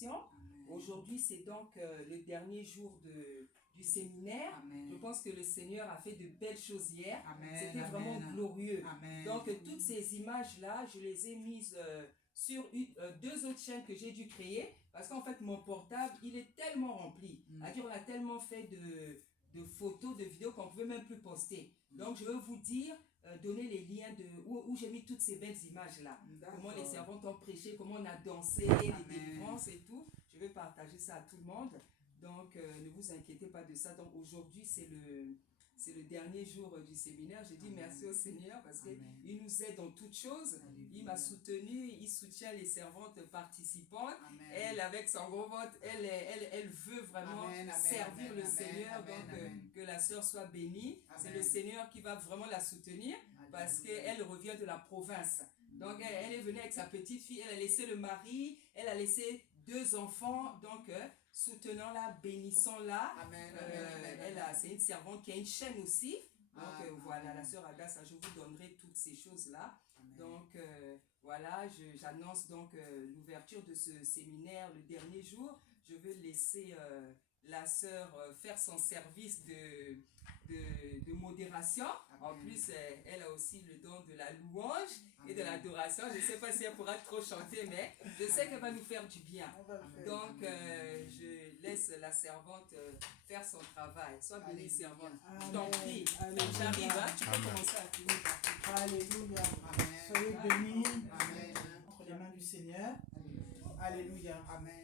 Libération. Aujourd'hui, c'est donc le dernier jour du séminaire. Amen. Je pense que le Seigneur a fait de belles choses hier. C'était Amen. vraiment glorieux. Amen. Donc, toutes ces images-là, je les ai mises sur deux autres chaînes que j'ai dû créer. Parce qu'en fait, mon portable, il est tellement rempli. C'est-à-dire, on a tellement fait de photos, de vidéos qu'on ne pouvait même plus poster. Donc, je veux vous dire, donner les liens où j'ai mis toutes ces belles images-là. Comment les servantes ont prêché, comment on a dansé, les délivrances et tout. Je vais partager ça à tout le monde. Donc, ne vous inquiétez pas de ça. Donc, aujourd'hui, c'est le dernier jour du séminaire. J'ai dit merci au Seigneur parce qu'il nous aide dans toutes choses. Il m'a soutenu, il soutient les servantes participantes. Elle, avec son gros vote, elle veut vraiment servir le Seigneur. Donc, que la sœur soit bénie. C'est le Seigneur qui va vraiment la soutenir parce qu'elle revient de la province. Donc, elle est venue avec sa petite fille. Elle a laissé le mari. Elle a laissé 2 enfants. Donc, soutenons-la, bénissons-la. C'est une servante qui a une chaîne aussi. Donc voilà, la sœur Agatha, je vous donnerai toutes ces choses-là. Donc voilà, j'annonce donc l'ouverture de ce séminaire le dernier jour. Je vais laisser la sœur faire son service de modération. En plus, elle a aussi le don de la louange et de l'adoration. Je ne sais pas si elle pourra trop chanter, mais je sais qu'elle va nous faire du bien. Donc, je laisse la servante faire son travail. Sois bénie, servante. Je t'en prie. J'arrive, hein? Tu peux commencer à finir. Alléluia. Soyez bénis entre les mains du Seigneur. Alléluia. Amen.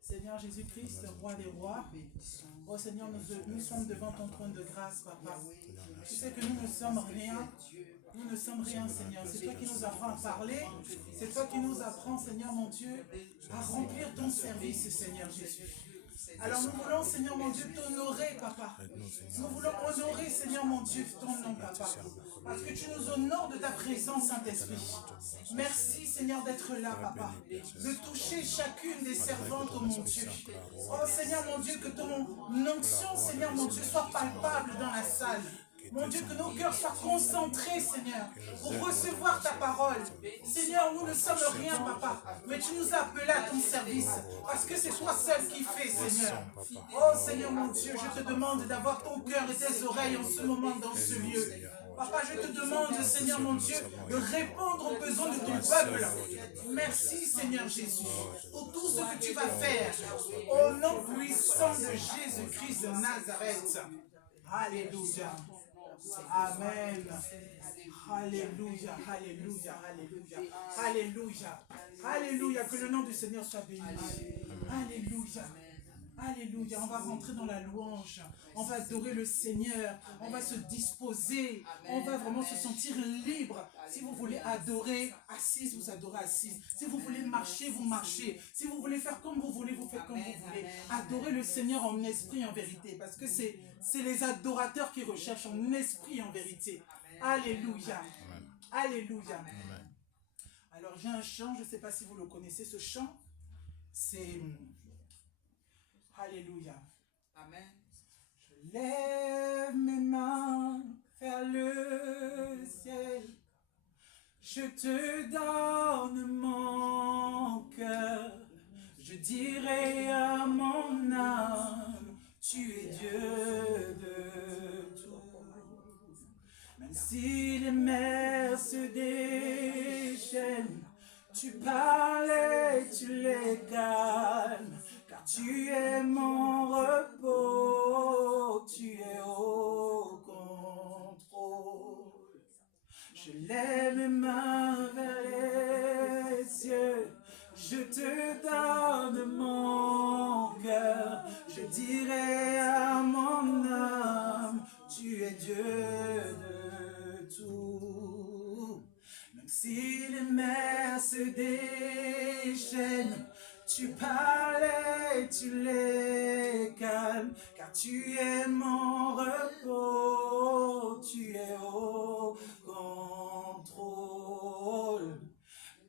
Seigneur Jésus-Christ, roi des rois, oh Seigneur, nous sommes devant ton trône de grâce, Papa. Tu sais que nous ne sommes rien. Nous ne sommes rien, Seigneur. C'est toi qui nous apprends à parler. C'est toi qui nous apprends, Seigneur mon Dieu, à remplir ton service, Seigneur Jésus. Alors nous voulons, Seigneur mon Dieu, t'honorer, Papa. Nous voulons honorer, Seigneur mon Dieu, ton nom, Papa. Parce que tu nous honores de ta présence, Saint-Esprit. Merci, Seigneur, d'être là, Papa. De toucher chacune des servantes, oh mon Dieu. Oh, Seigneur mon Dieu, que ton onction, Seigneur mon Dieu, soit palpable dans la salle. Mon Dieu, que nos cœurs soient concentrés, Seigneur, pour recevoir ta parole. Seigneur, nous ne sommes rien, Papa, mais tu nous as appelés à ton service, parce que c'est toi seul qui fais, Seigneur. Oh, Seigneur, mon Dieu, je te demande d'avoir ton cœur et tes oreilles en ce moment dans ce lieu. Papa, je te demande, Seigneur, mon Dieu, de répondre aux besoins de ton peuple. Merci, Seigneur Jésus, pour tout ce que tu vas faire. Au nom puissant de Jésus-Christ de Nazareth. Alléluia. Amen. Alléluia, alléluia, alléluia, alléluia, alléluia, que le nom du Seigneur soit béni. Alléluia. Alléluia, on va rentrer dans la louange, on va adorer le Seigneur, on va se disposer, on va vraiment se sentir libre. Si vous voulez adorer assise, vous adorez assise. Si vous voulez marcher, vous marchez. Si vous voulez faire comme vous voulez, vous faites comme vous voulez. Adorez le Seigneur en esprit et en vérité, parce que c'est les adorateurs qui recherchent en esprit et en vérité. Alléluia. Alléluia. Alors j'ai un chant, je ne sais pas si vous le connaissez, ce chant, c'est... Alléluia. Amen. Je lève mes mains vers le ciel. Je te donne mon cœur. Je dirai à mon âme, tu es Dieu de tout. Même si les mers se déchaînent, tu parles et tu les calmes. Car tu es mon repos, tu es au contrôle. Je lève mes mains vers les cieux, je te donne mon cœur. Je dirai à mon âme, tu es Dieu de tout. Même si les mers se déchaînent, tu parles et tu les calmes, car tu es mon repos, tu es au contrôle.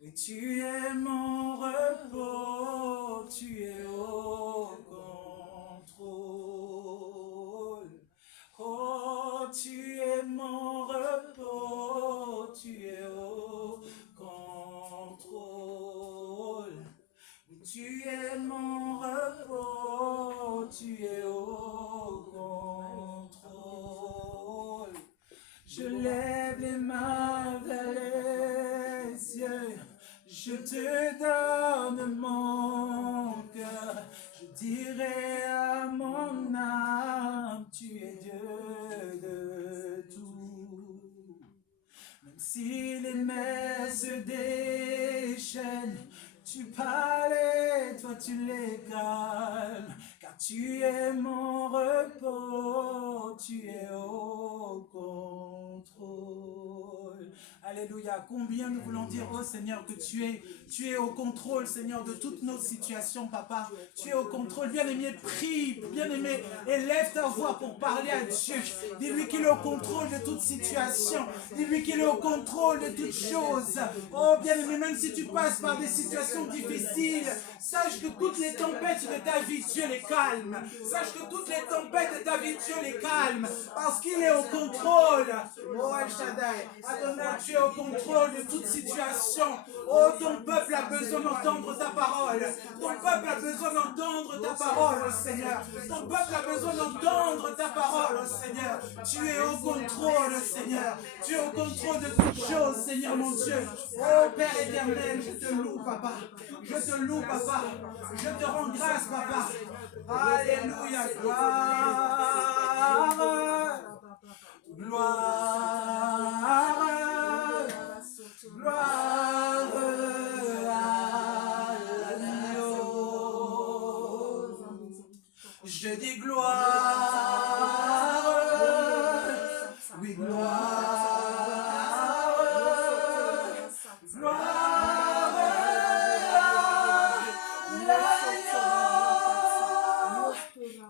Oui, tu es mon repos, tu es au contrôle. Oh, tu es mon repos, tu es au contrôle. Tu es mon repos, tu es au contrôle. Je lève les mains vers les cieux, je te donne mon cœur. Je dirai à mon âme, tu es Dieu de tout. Même si les mers se déchaînent, tu parles et toi tu les calmes, car tu es mon repos, tu es au contrôle. Alléluia. Combien nous voulons dire, oh Seigneur, que tu es au contrôle, Seigneur, de toutes nos situations, Papa. Tu es au contrôle. Bien-aimé, prie, bien-aimé, élève ta voix pour parler à Dieu. Dis-lui qu'il est au contrôle de toute situation. Dis-lui qu'il est au contrôle de toutes choses. Oh bien-aimé, même si tu passes par des situations difficiles, sache que toutes les tempêtes de ta vie, Dieu les calme. Sache que toutes les tempêtes de ta vie, Dieu les calme. Parce qu'il est au contrôle. Oh El Shaddai, Adonai, tu es au contrôle de toute situation. Oh, ton peuple a besoin d'entendre ta parole. Ton peuple a besoin d'entendre ta parole, Seigneur. Ton peuple a besoin d'entendre ta parole, Seigneur. Tu es au contrôle, Seigneur. Tu es au contrôle de toutes choses, Seigneur mon Dieu. Oh, Père éternel, je te loue, Papa. Je te loue, Papa. Je te rends grâce, Papa. Alléluia, gloire. Gloire. Gloire à l'agneau. Je dis gloire, oui gloire, gloire à l'agneau,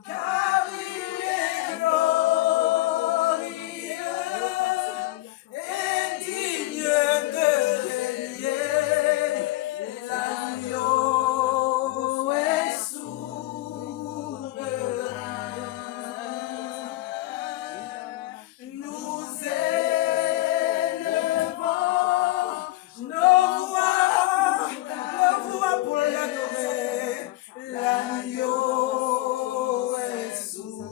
car il est glorieux et digne de régner. L'agneau est souverain. Nous élevons nos voix pour l'adorer. L'agneau est souverain.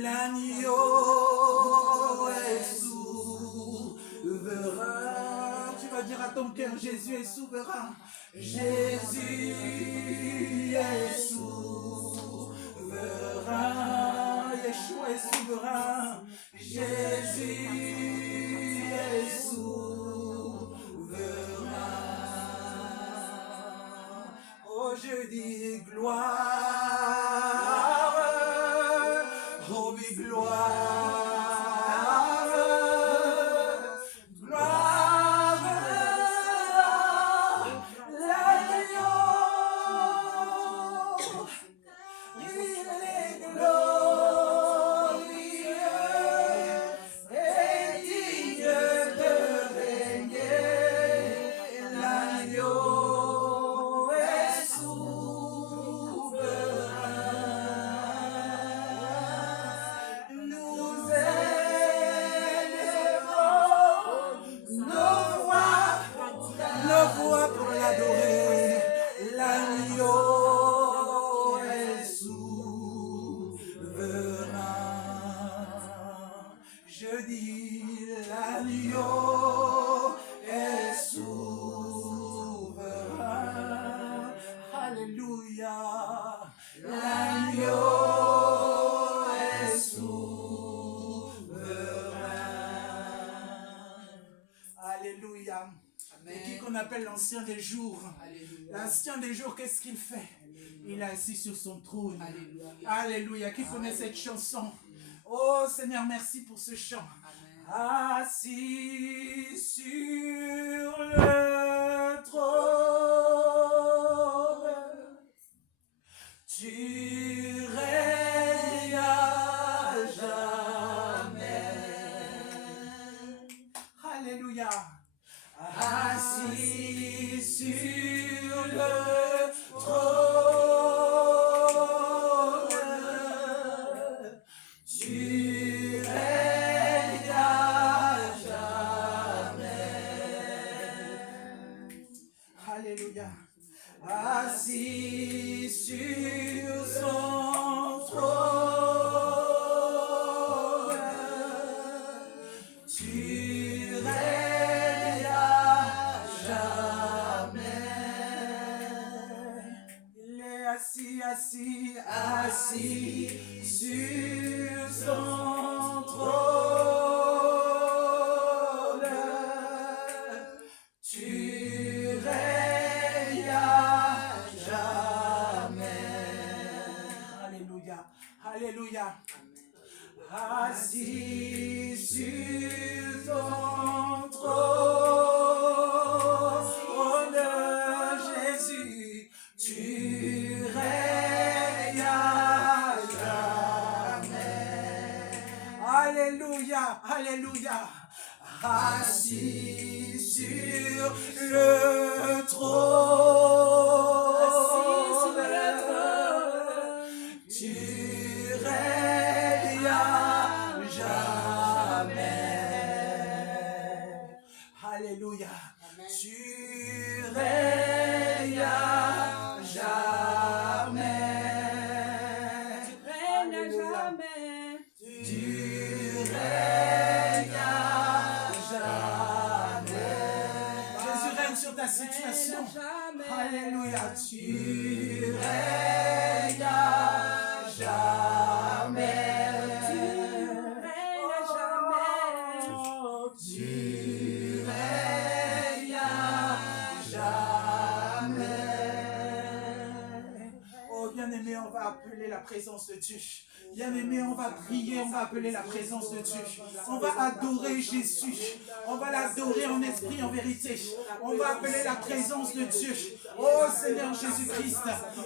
L'agneau est souverain. Tu vas dire à ton cœur, Jésus est souverain. Jésus est souverain. Yeshua est souverain. Jésus est souverain. Oh, je dis gloire. Oh, oui, gloire. Gloire à l'agneau. Il est glorieux et digne de régner. L'agneau est souverain. Nous élevons nos voix pour l'adorer. L'agneau est souverain. Je dis l'agneau est souverain. Alléluia. L'agneau est souverain. Alléluia. Et qui qu'on appelle l'ancien des jours. L'ancien des jours, qu'est-ce qu'il fait? Il est assis sur son trône. Alléluia. Qui connaît cette chanson? Oh Seigneur, merci pour ce chant. Assis sur le trône, tu règnes à jamais. Alléluia. Assis sur le trône, tu règnes à jamais. Alléluia. Assis sur son trône, tu règnes à jamais. Il est assis sur son trône, tu règnes à jamais. Alléluia. Assis sur ton trône, Jésus, tu règnes à jamais. Alléluia, alléluia. Assis sur le trône, tu règnes à jamais. Alléluia. Tu règnes à jamais. Tu règnes à jamais. Tu règnes à jamais. Jésus règne sur ta situation. Alléluia. Tu règnes à jamais. Tu règnes à jamais. Tu règnes à jamais. Oh bien-aimé, on va appeler la présence de Dieu. Bien-aimé, on va prier, on va appeler la présence de Dieu. On va adorer Jésus. On va l'adorer en esprit, en vérité. On va appeler la présence de Dieu. Oh Seigneur Jésus-Christ.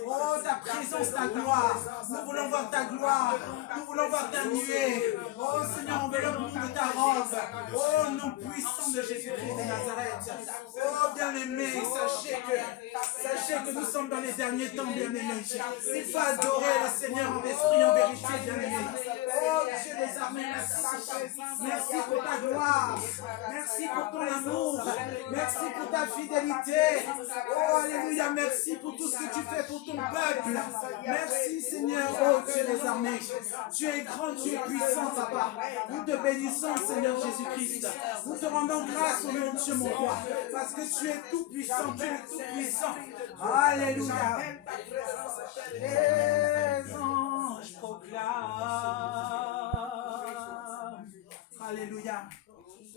Oh ta présence, ta gloire. Nous voulons voir ta gloire. Nous voulons voir ta nuée. Oh Seigneur, enveloppe-nous de ta robe. Oh nom puissant de Jésus-Christ de Nazareth. Oh bien-aimé, sachez que nous sommes dans les derniers temps, bien-aimés. Il faut adorer le Seigneur en esprit, en vérité, bien-aimé. Oh Dieu des armées, merci. Merci pour ta gloire. Merci pour ton amour. Merci pour ta fidélité. Oh alléluia, merci pour tout ce que tu fais pour ton peuple. Merci Seigneur, oh Dieu des armées. Tu es grand, tu es puissant, papa. Nous te bénissons, Seigneur Jésus-Christ. Nous te rendons grâce au nom de Dieu, mon roi. Parce que tu es tout puissant, tu es tout puissant. Alléluia. Les anges proclament. Alléluia.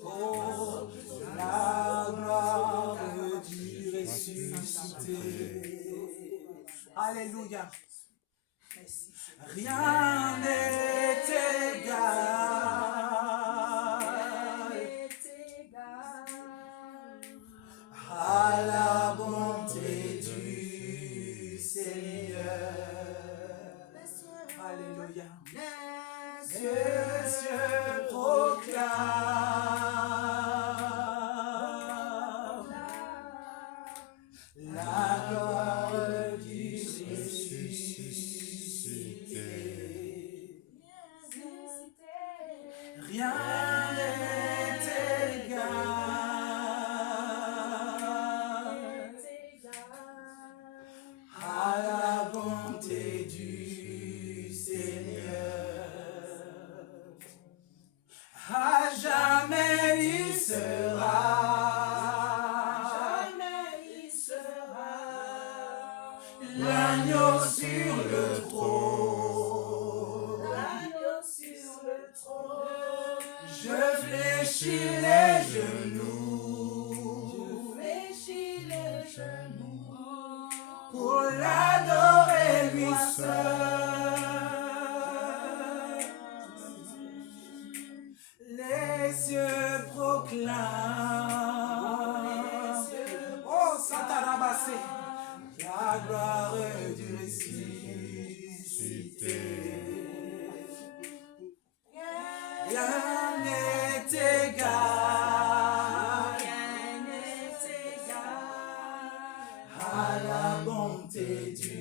Oh, la gloire du ressuscité. Alléluia. Rien n'est égal à la bonté du Seigneur. Alléluia. Les cieux proclament la gloire du ressuscité. Rien n'est égal à la bonté du Seigneur. À jamais il sera. L'agneau sur le trône. Je fléchis les genoux. Pour l'adorer lui seul. Les cieux proclament. Oh, Satarabasé. La gloire du ressuscité. Rien n'est égal à la bonté du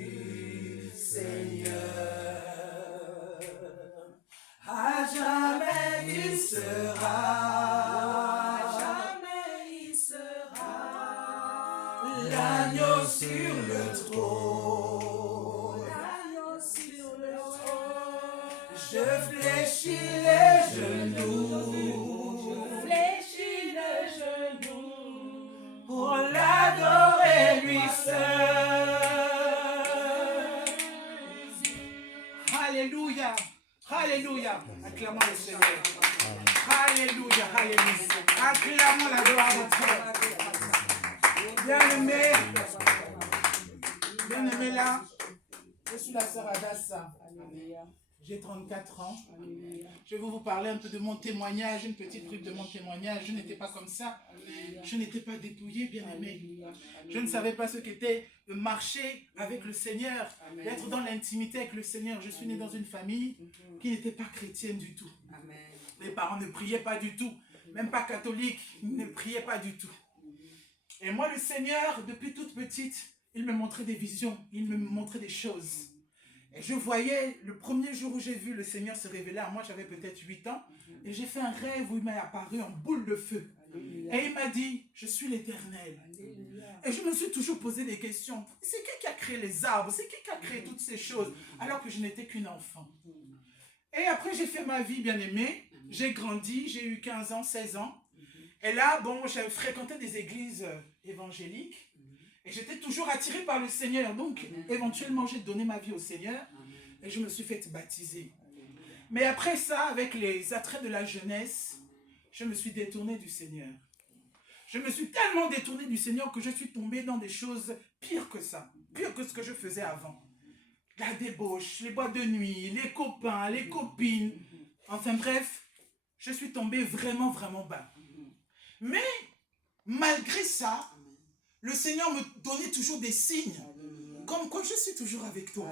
Seigneur. À jamais il sera. L'agneau sur le trône. L'agneau sur le trône. Je fléchis les genoux. Je fléchis les genoux. Pour l'adorer lui seul. Alléluia. Alléluia. Acclamons le Seigneur. Alléluia. Alléluia. Acclamons la gloire de Dieu. Bien-aimé. Bien-aimé là. Je suis la sœur Adassa. J'ai 34 ans. Je vais vous parler un peu de mon témoignage, une petite truc de mon témoignage. Je n'étais pas comme ça. Je n'étais pas dépouillé, bien-aimé. Je ne savais pas ce qu'était de marcher avec le Seigneur, d'être dans l'intimité avec le Seigneur. Je suis né dans une famille qui n'était pas chrétienne du tout. Les parents ne priaient pas du tout, même pas catholiques, ils ne priaient pas du tout. Et moi, le Seigneur, depuis toute petite, il me montrait des visions, il me montrait des choses. Et je voyais, le premier jour où j'ai vu le Seigneur se révéler à moi, j'avais peut-être 8 ans, et j'ai fait un rêve où il m'est apparu en boule de feu. Alléluia. Et il m'a dit, je suis l'Éternel. Et je me suis toujours posé des questions. C'est qui a créé les arbres? C'est qui a créé toutes ces choses? Alors que je n'étais qu'une enfant. Et après, j'ai fait ma vie, bien-aimée. J'ai grandi, j'ai eu 15 ans, 16 ans. Et là, bon, j'ai fréquenté des églises évangéliques. Et j'étais toujours attirée par le Seigneur. Donc, éventuellement, j'ai donné ma vie au Seigneur. Et je me suis fait baptiser. Mais après ça, avec les attraits de la jeunesse, je me suis détournée du Seigneur. Je me suis tellement détournée du Seigneur que je suis tombée dans des choses pires que ça. Pires que ce que je faisais avant. La débauche, les boîtes de nuit, les copains, les copines. Enfin bref, je suis tombée vraiment, vraiment bas. Mais, malgré ça, le Seigneur me donnait toujours des signes. Comme quoi, je suis toujours avec toi.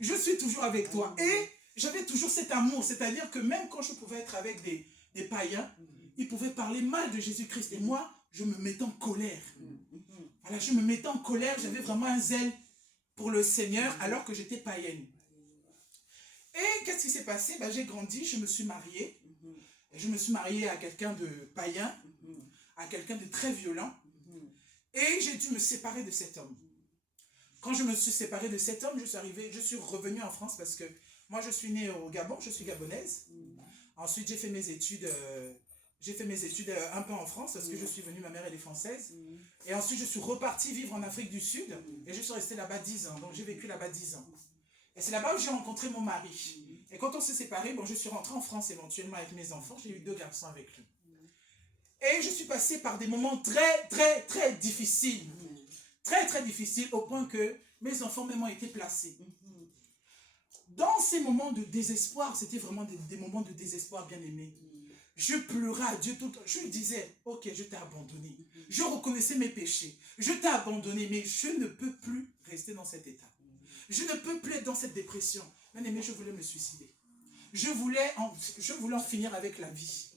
Je suis toujours avec toi. Et j'avais toujours cet amour. C'est-à-dire que même quand je pouvais être avec des païens, ils pouvaient parler mal de Jésus-Christ. Et moi, je me mettais en colère. Voilà, je me mettais en colère. J'avais vraiment un zèle pour le Seigneur alors que j'étais païenne. Et qu'est-ce qui s'est passé? J'ai grandi, je me suis mariée. Et je me suis mariée à quelqu'un de païen, à quelqu'un de très violent. Et j'ai dû me séparer de cet homme. Quand je me suis séparée de cet homme, je suis revenue en France parce que moi je suis née au Gabon, je suis gabonaise. Ensuite j'ai fait mes études un peu en France parce que je suis venue, ma mère elle est française. Et ensuite je suis repartie vivre en Afrique du Sud et je suis restée là-bas 10 ans. Donc j'ai vécu là-bas 10 ans. Et c'est là-bas où j'ai rencontré mon mari. Et quand on s'est séparés, bon, je suis rentrée en France éventuellement avec mes enfants. J'ai eu 2 garçons avec lui. Et je suis passée par des moments très, très, très difficiles. Très, très difficiles au point que mes enfants même ont été placés. Dans ces moments de désespoir, c'était vraiment des moments de désespoir, bien aimés. Je pleurais à Dieu tout le temps. Je lui disais, ok, je t'ai abandonné. Je reconnaissais mes péchés. Je t'ai abandonné, mais je ne peux plus rester dans cet état. Je ne peux plus être dans cette dépression. Bien aimé, je voulais me suicider. Je voulais en finir avec la vie.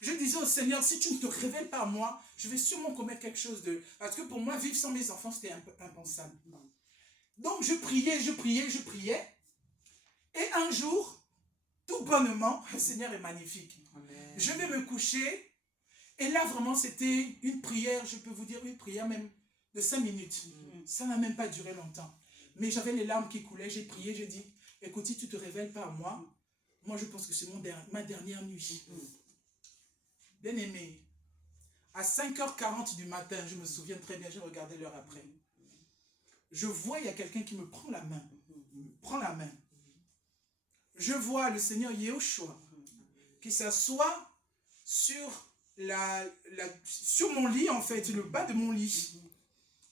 Je disais au Seigneur, si tu ne te révèles pas à moi, je vais sûrement commettre quelque chose de... Parce que pour moi, vivre sans mes enfants, c'était impensable. Donc je priais. Et un jour, tout bonnement, le Seigneur est magnifique. Amen. Je vais me coucher. Et là, vraiment, c'était une prière, je peux vous dire, une prière même de 5 minutes. Ça n'a même pas duré longtemps. Mais j'avais les larmes qui coulaient, j'ai prié, j'ai dit, écoute, si tu ne te révèles pas à moi, moi je pense que c'est ma dernière nuit. Bien aimé, à 5h40 du matin, je me souviens très bien, j'ai regardé l'heure après. Je vois, il y a quelqu'un qui me prend la main. Je vois le Seigneur Yehoshua qui s'assoit sur mon lit, en fait, le bas de mon lit.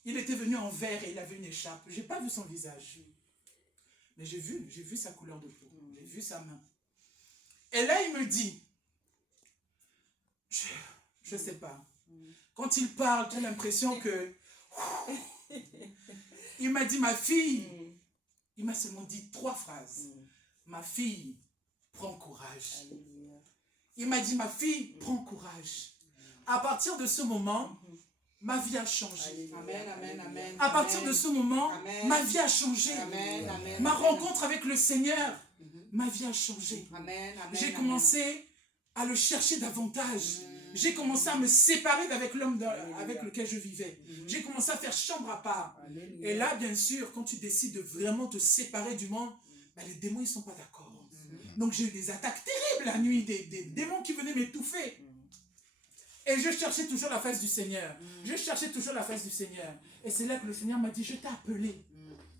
Il était venu en vert et il avait une écharpe. Je n'ai pas vu son visage. Mais j'ai vu sa couleur de peau. J'ai vu sa main. Et là, il me dit, je ne sais pas. Quand il parle, j'ai l'impression que... Il m'a dit, ma fille, il m'a seulement dit 3 phrases. Ma fille, prends courage. Il m'a dit, ma fille, prends courage. À partir de ce moment, ma vie a changé. Amen, amen, amen. À partir de ce moment, amen. Ma vie a changé. Amen, amen, ma amen. rencontre avec le Seigneur, ma vie a changé. Amen, amen, j'ai commencé à le chercher davantage. J'ai commencé à me séparer d'avec l'homme avec lequel je vivais. J'ai commencé à faire chambre à part. Et là, bien sûr, quand tu décides de vraiment te séparer du monde, ben, les démons, ils ne sont pas d'accord. Donc j'ai eu des attaques terribles la nuit, des démons qui venaient m'étouffer. Et je cherchais toujours la face du Seigneur. Je cherchais toujours la face du Seigneur. Et c'est là que le Seigneur m'a dit, je t'ai appelé.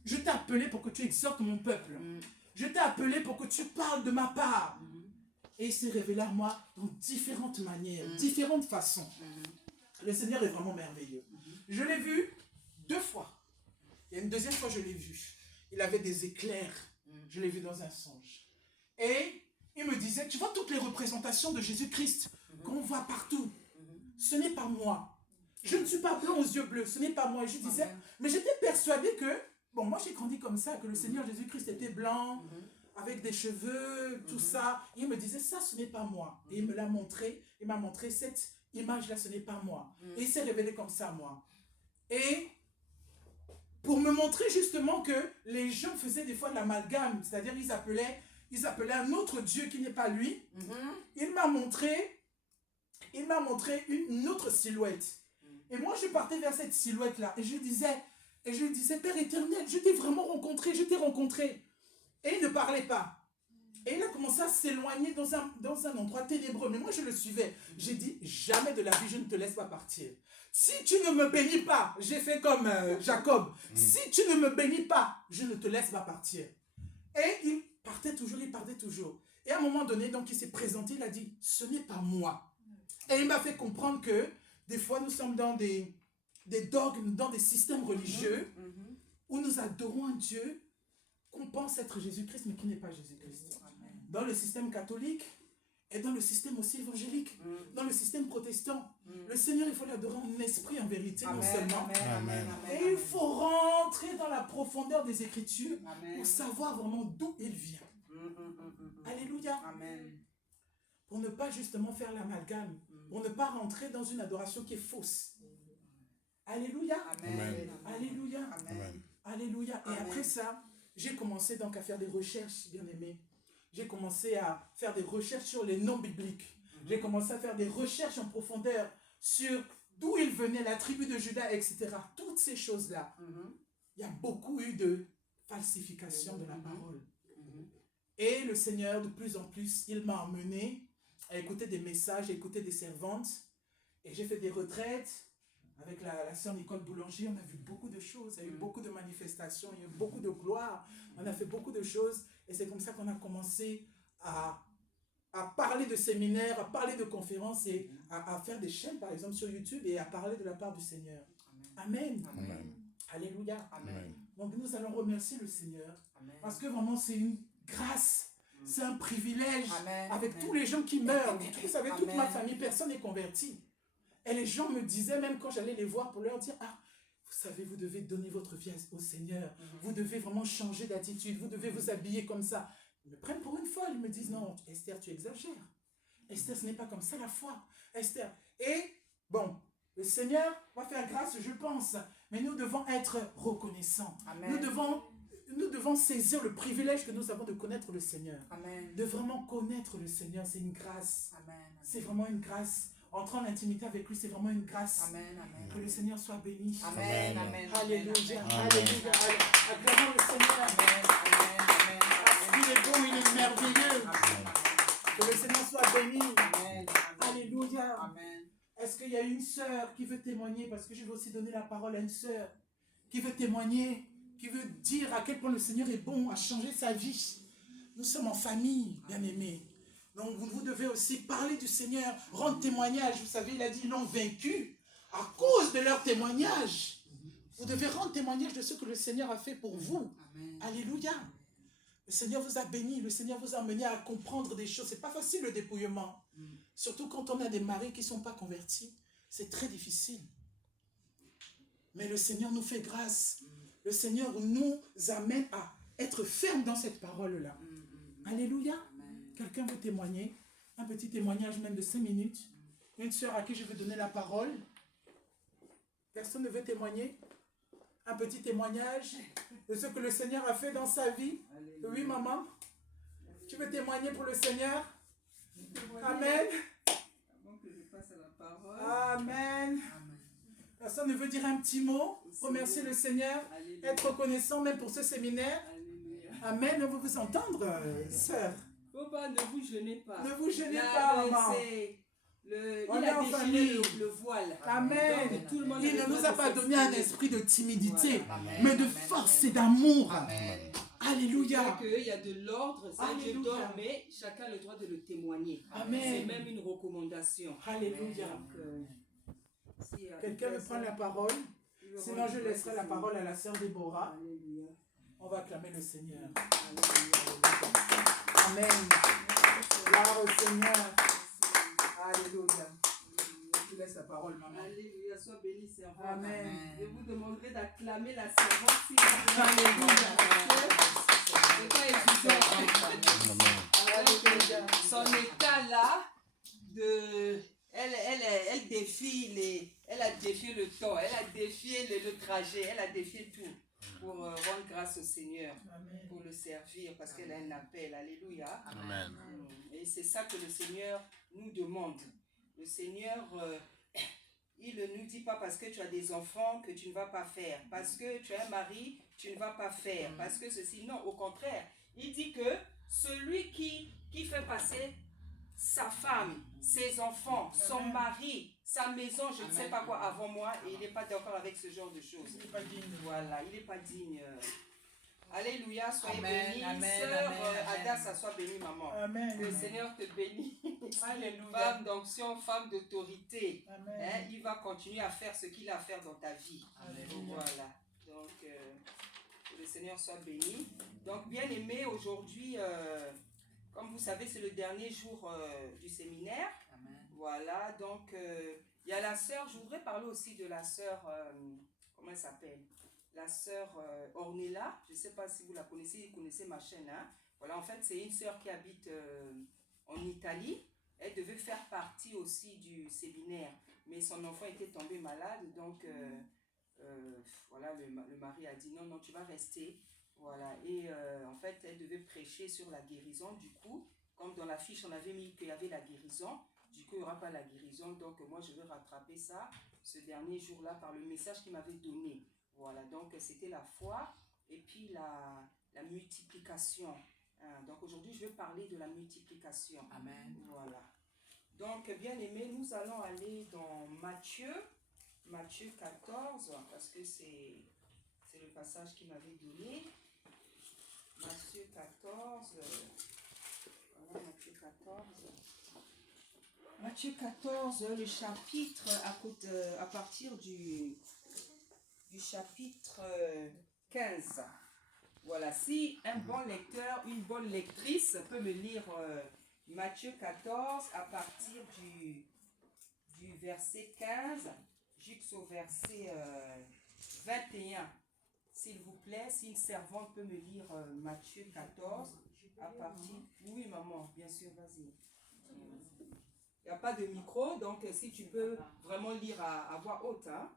Je t'ai appelé pour que tu exhortes mon peuple. Je t'ai appelé pour que tu parles de ma part. Et il s'est révélé à moi dans différentes manières, différentes façons. Le Seigneur est vraiment merveilleux. Je l'ai vu 2 fois. Et une deuxième fois, je l'ai vu. Il avait des éclairs. Je l'ai vu dans un songe. Et il me disait, tu vois toutes les représentations de Jésus-Christ qu'on voit partout. Ce n'est pas moi. Je ne suis pas blanc aux yeux bleus. Ce n'est pas moi. Et je disais, mais j'étais persuadé que, bon, moi j'ai grandi comme ça, que le Seigneur Jésus-Christ était blanc, avec des cheveux, tout ça. Et il me disait, ça, ce n'est pas moi. Et il me l'a montré. Il m'a montré cette image-là, ce n'est pas moi. Et il s'est révélé comme ça à moi. Et pour me montrer justement que les gens faisaient des fois de l'amalgame, c'est-à-dire ils appelaient un autre Dieu qui n'est pas lui. Il m'a montré une autre silhouette. Et moi, je partais vers cette silhouette-là. Et je disais, Père éternel, je t'ai vraiment rencontré, je t'ai rencontré. Et il ne parlait pas. Et il a commencé à s'éloigner dans un endroit ténébreux. Mais moi, je le suivais. J'ai dit, jamais de la vie, je ne te laisse pas partir. Si tu ne me bénis pas, j'ai fait comme Jacob. Si tu ne me bénis pas, je ne te laisse pas partir. Et il partait toujours. Et à un moment donné, donc il s'est présenté, il a dit, ce n'est pas moi. Et il m'a fait comprendre que des fois, nous sommes dans des dogmes, dans des systèmes religieux où nous adorons un Dieu qu'on pense être Jésus-Christ, mais qui n'est pas Jésus-Christ. Dans le système catholique et dans le système aussi évangélique, dans le système protestant, le Seigneur, il faut l'adorer en esprit, en vérité, non seulement. Et il faut rentrer dans la profondeur des Écritures pour savoir vraiment d'où il vient. Alléluia. Pour ne pas justement faire l'amalgame, pour ne pas rentrer dans une adoration qui est fausse. Alléluia. Alléluia. Alléluia. Et après ça, j'ai commencé donc à faire des recherches, bien-aimés. J'ai commencé à faire des recherches sur les noms bibliques. J'ai commencé à faire des recherches en profondeur sur d'où il venait, la tribu de Juda, etc. Toutes ces choses-là. Il y a beaucoup eu de falsification de la parole. Et le Seigneur, de plus en plus, il m'a emmené à écouter des messages, à écouter des servantes. Et j'ai fait des retraites avec la sœur Nicole Boulanger. On a vu beaucoup de choses, il y a eu beaucoup de manifestations, il y a eu beaucoup de gloire. On a fait beaucoup de choses. Et c'est comme ça qu'on a commencé à parler de séminaires, à parler de conférences et à faire des chaînes, par exemple, sur YouTube et à parler de la part du Seigneur. Amen. Alléluia. Donc nous allons remercier le Seigneur parce que vraiment c'est une grâce. C'est un privilège avec tous les gens qui meurent. Vous savez, toute ma famille, personne n'est converti. Et les gens me disaient, même quand j'allais les voir pour leur dire, ah, vous savez, vous devez donner votre vie au Seigneur. Vous devez vraiment changer d'attitude. Vous devez vous habiller comme ça. Ils me prennent pour une folle. Ils me disent, non, Esther, tu exagères. Esther, ce n'est pas comme ça la foi. Esther. Et, bon, le Seigneur va faire grâce, je pense. Mais nous devons être reconnaissants. Nous devons saisir le privilège que nous avons de connaître le Seigneur. De vraiment connaître le Seigneur, c'est une grâce. C'est vraiment une grâce. Entrer en intimité avec lui, c'est vraiment une grâce. Que le Seigneur soit béni. Alléluia. Alléluia. Acclamons le Seigneur. Il est bon, il est merveilleux. Que le Seigneur soit béni. Alléluia. Est-ce qu'il y a une sœur qui veut témoigner? Parce que je vais aussi donner la parole à une sœur qui veut témoigner, qui veut dire à quel point le Seigneur est bon, à changer sa vie. Nous sommes en famille, bien-aimés. Donc vous devez aussi parler du Seigneur, rendre témoignage. Vous savez, il a dit, ils l'ont vaincu à cause de leur témoignage. Vous devez rendre témoignage de ce que le Seigneur a fait pour vous. Alléluia. Le Seigneur vous a béni, le Seigneur vous a amené à comprendre des choses. Ce n'est pas facile le dépouillement. Surtout quand on a des maris qui ne sont pas convertis. C'est très difficile. Mais le Seigneur nous fait grâce. Le Seigneur nous amène à être fermes dans cette parole-là. Alléluia. Quelqu'un veut témoigner? Un petit témoignage même de 5 minutes. Une sœur à qui je veux donner la parole. Personne ne veut témoigner? Un petit témoignage de ce que le Seigneur a fait dans sa vie. Oui, maman? Tu veux témoigner pour le Seigneur? Amen. Avant que je passe à la Amen. Personne ne veut dire un petit mot, remercier le Seigneur, être reconnaissant même pour ce séminaire. Amen. On veut vous entendre, sœur. Papa, ne vous gênez pas. Ne vous gênez pas, maman. Il a déchiré le voile. Amen. Donc, tout le monde Il ne nous a pas donné un esprit de timidité, voilà. mais de force et d'amour. Alléluia. Il y a de l'ordre, ça Dieu Alléluia. donne, mais chacun a le droit de le témoigner. Amen. C'est même une recommandation. Alléluia. Donc, quelqu'un veut prendre la parole? Sinon, je laisserai la parole à la sœur Déborah. Alléluia. On va acclamer le Seigneur. Alléluia. Amen. Gloire au Seigneur. Alléluia. Je laisse la parole, maman. Alléluia. Sois béni, servante. Amen. Je vous demanderai d'acclamer la servante si vous Alléluia. C'est pas évident. Alléluia. Son état là, elle défie elle a défié le temps, elle a défié le trajet, elle a défié tout pour rendre grâce au Seigneur, Amen. pour le servir parce qu'elle a un appel. Alléluia. Amen. Et c'est ça que le Seigneur nous demande. Le Seigneur, il ne nous dit pas parce que tu as des enfants que tu ne vas pas faire, parce que tu as un mari, tu ne vas pas faire, parce que ceci. Non, au contraire, il dit que celui qui fait passer sa femme, ses enfants, son mari, sa maison, je ne sais pas quoi avant moi, et il n'est pas d'accord avec ce genre de choses. Il n'est pas digne. Voilà, il n'est pas digne. Alléluia, soyez Amen, bénis. amen, Sœur amen, Adassa, sois bénie, maman. Amen. Que le Seigneur te bénisse. Alléluia. Femme d'onction, femme d'autorité. Amen. Il va continuer à faire ce qu'il a à faire dans ta vie. Alléluia. Voilà. Donc, que le Seigneur soit béni. Donc, bien aimé, aujourd'hui, comme vous savez, c'est le dernier jour du séminaire. Amen. Voilà. Donc, il y a la sœur, je voudrais parler aussi de la sœur, comment elle s'appelle? La sœur Ornella. Je ne sais pas si vous la connaissez, vous connaissez ma chaîne. Hein? Voilà, en fait, c'est une sœur qui habite en Italie. Elle devait faire partie aussi du séminaire, mais son enfant était tombé malade, donc voilà, le mari a dit non, tu vas rester. Voilà, et en fait, elle devait prêcher sur la guérison. Du coup, comme dans la fiche, on avait mis qu'il y avait la guérison, du coup, il n'y aura pas la guérison, donc moi, je vais rattraper ça ce dernier jour-là par le message qu'il m'avait donné. Voilà, donc c'était la foi et puis la multiplication. Donc aujourd'hui, je vais parler de la multiplication. Amen. Voilà. Donc, bien aimé, nous allons aller dans Matthieu 14, parce que c'est le passage qu'il m'avait donné. Matthieu 14. Voilà, Matthieu 14. Matthieu 14, le chapitre à partir du chapitre 15. Voilà, si un bon lecteur, une bonne lectrice peut me lire Matthieu 14 à partir du verset 15 jusqu'au verset 21. S'il vous plaît, si une servante peut me lire Matthieu 14 à partir... Oui, maman, bien sûr, vas-y. Il n'y a pas de micro, donc si tu peux vraiment lire à voix haute. Hein?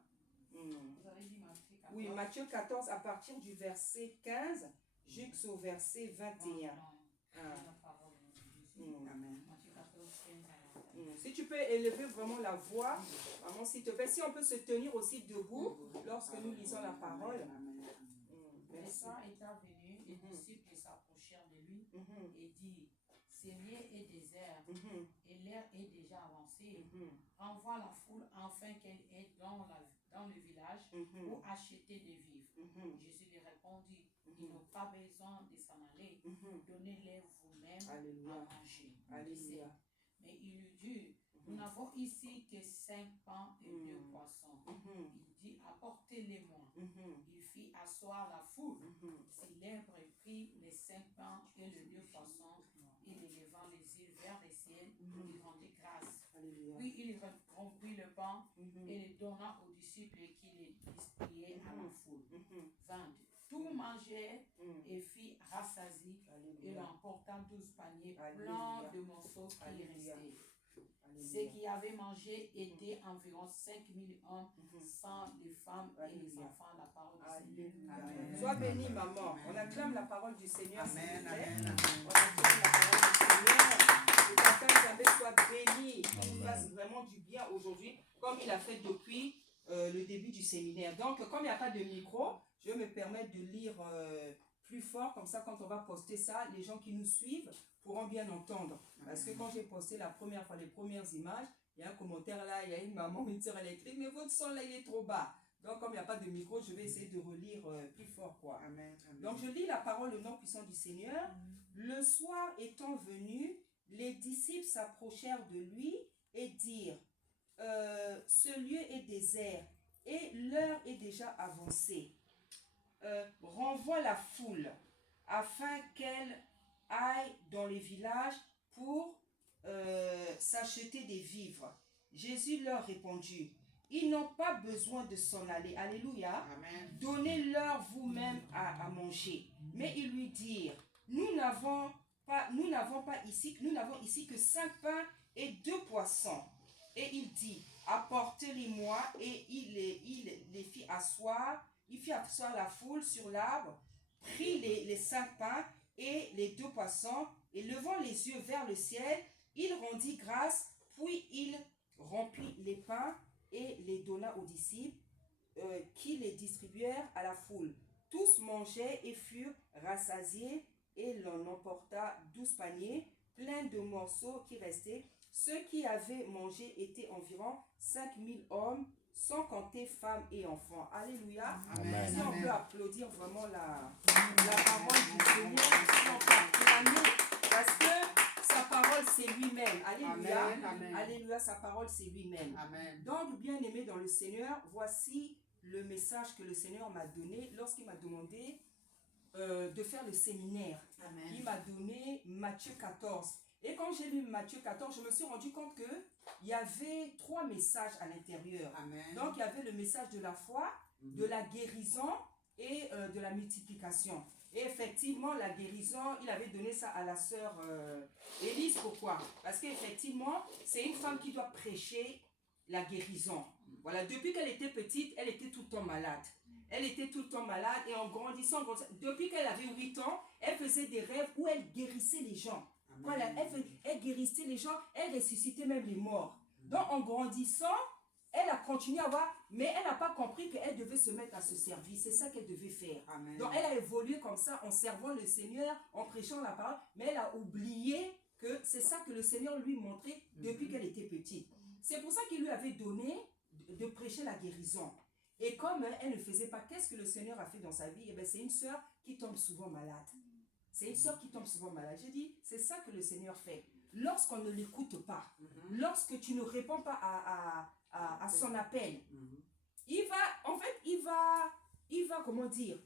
Oui, Matthieu 14 à partir du verset 15 jusqu'au verset 21. Amen. Si tu peux élever vraiment la voix, maman, s'il te plaît. Si on peut se tenir aussi debout lorsque nous lisons la parole. Le sang étant venu, les disciples s'approchèrent de lui et dit, ce lieu est désert et l'heure est déjà avancée. Envoie la foule afin qu'elle aille dans le village pour acheter des vivres. Jésus lui répondit, ils n'ont pas besoin de s'en aller. Donnez-les vous-même à manger. Alléluia. Mais il lui dit, nous n'avons ici que 5 pains et 2 poissons. Il dit, apportez-les-moi. Il fit asseoir la foule. Célèbre prit les 5 pains et les 2 poissons, et les levant les yeux vers le ciel, il rendit grâce. Alléluia. Puis il rompit le pain et le donna aux disciples qui les distribuaient à la foule. 20. Tout mangeait et fit rassasier. Il emporta 12 paniers pleins de morceaux qui restaient. Ceux qui avaient mangé étaient environ 5000 hommes, sans les femmes et les enfants. La parole du Seigneur. Amen. Sois béni, maman. On acclame la parole du Seigneur. Amen, Amen. amen. On acclame la parole du Seigneur. Que quelqu'un soit béni, qu'il nous fasse vraiment du bien aujourd'hui. comme il a fait depuis le début du séminaire. Donc, comme il n'y a pas de micro, je vais me permettre de lire plus fort, comme ça, quand on va poster ça, les gens qui nous suivent pourront bien entendre. Parce que quand j'ai posté la première fois, les premières images, il y a un commentaire là, il y a une maman, une soeur, elle a écrit, mais votre son là, il est trop bas. Donc, comme il n'y a pas de micro, je vais essayer de relire plus fort, quoi. Amen. Amen. Donc, je lis la parole au nom puissant du Seigneur. Le soir étant venu, les disciples s'approchèrent de lui et dirent, ce lieu est désert et l'heure est déjà avancée. Renvoie la foule afin qu'elle aille dans les villages pour s'acheter des vivres. Jésus leur répondit, ils n'ont pas besoin de s'en aller. Alléluia. Amen. Donnez-leur vous-même à manger. Mais ils lui dirent, nous n'avons ici que 5 pains et 2 poissons. Et il dit, apportez-les-moi. Et il les fit asseoir. Il fit asseoir la foule sur l'arbre, prit les 5 pains et les 2 poissons, et levant les yeux vers le ciel, il rendit grâce, puis il remplit les pains et les donna aux disciples, qui les distribuèrent à la foule. Tous mangeaient et furent rassasiés, et l'on emporta 12 paniers, pleins de morceaux qui restaient. Ceux qui avaient mangé étaient environ 5000 hommes, sans compter femmes et enfants. Alléluia. Amen. Si on peut applaudir vraiment la parole du Seigneur, si on peut acclamer, parce que sa parole c'est lui-même. Alléluia. Amen. Amen. Alléluia, sa parole c'est lui-même. Amen. Donc, bien-aimé dans le Seigneur, voici le message que le Seigneur m'a donné lorsqu'il m'a demandé de faire le séminaire. Amen. Il m'a donné Matthieu 14. Et quand j'ai lu Matthieu 14, je me suis rendu compte qu'il y avait 3 messages à l'intérieur. Amen. Donc, il y avait le message de la foi, de la guérison et de la multiplication. Et effectivement, la guérison, il avait donné ça à la sœur Élise. Pourquoi? Parce qu'effectivement, c'est une femme qui doit prêcher la guérison. Voilà, depuis qu'elle était petite, elle était tout le temps malade. Elle était tout le temps malade et en grandissant, depuis qu'elle avait 8 ans, elle faisait des rêves où elle guérissait les gens. Voilà, elle guérissait les gens, elle ressuscitait même les morts. Donc en grandissant, elle a continué à voir, mais elle n'a pas compris qu'elle devait se mettre à ce service. C'est ça qu'elle devait faire. Amen. Donc elle a évolué comme ça en servant le Seigneur, en prêchant la parole, mais elle a oublié que c'est ça que le Seigneur lui montrait depuis qu'elle était petite. C'est pour ça qu'il lui avait donné de prêcher la guérison. Et comme elle ne faisait pas, qu'est-ce que le Seigneur a fait dans sa vie? Eh bien, c'est une sœur qui tombe souvent malade. C'est une sœur qui tombe souvent malade. J'ai dit, c'est ça que le Seigneur fait. Lorsqu'on ne l'écoute pas, lorsque tu ne réponds pas à son appel, il va, comment dire,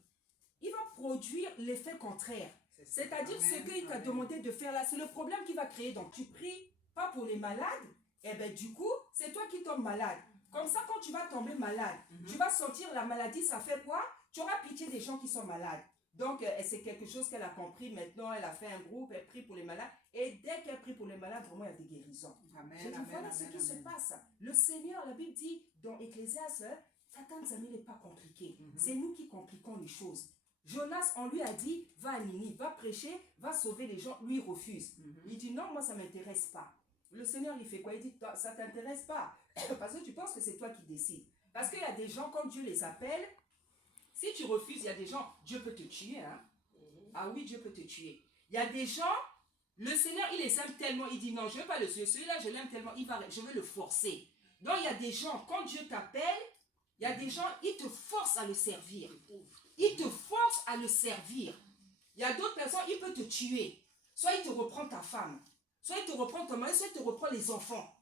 il va produire l'effet contraire. C'est-à-dire ce qu'il t'a demandé de faire là, c'est le problème qu'il va créer. Donc, tu pries pas pour les malades, et bien du coup, c'est toi qui tombes malade. Comme ça, quand tu vas tomber malade, tu vas sentir la maladie, ça fait quoi? Tu auras pitié des gens qui sont malades. Donc, c'est quelque chose qu'elle a compris. Maintenant, elle a fait un groupe, elle prie pour les malades. Et dès qu'elle prie pour les malades, vraiment, il y a des guérisons. J'ai dit, voilà ce qui se passe. Le Seigneur, la Bible dit dans Ecclésiaste, Satan, il n'est pas compliqué. C'est nous qui compliquons les choses. Jonas, on lui a dit, va à Ninive, va prêcher, va sauver les gens. Lui, il refuse. Il dit, non, moi, ça ne m'intéresse pas. Le Seigneur, il fait quoi? Il dit, ça ne t'intéresse pas. Parce que tu penses que c'est toi qui décides. Parce qu'il y a des gens, quand Dieu les appelle, si tu refuses, il y a des gens, Dieu peut te tuer. Hein? Ah oui, Dieu peut te tuer. Il y a des gens, le Seigneur, il les aime tellement, il dit, non, je ne veux pas le tuer. Celui-là, je l'aime tellement, je veux le forcer. Donc, il y a des gens, quand Dieu t'appelle, il y a des gens, ils te forcent à le servir. Il te force à le servir. Il y a d'autres personnes, il peut te tuer. Soit il te reprend ta femme, soit il te reprend ton mari, soit il te reprend les enfants.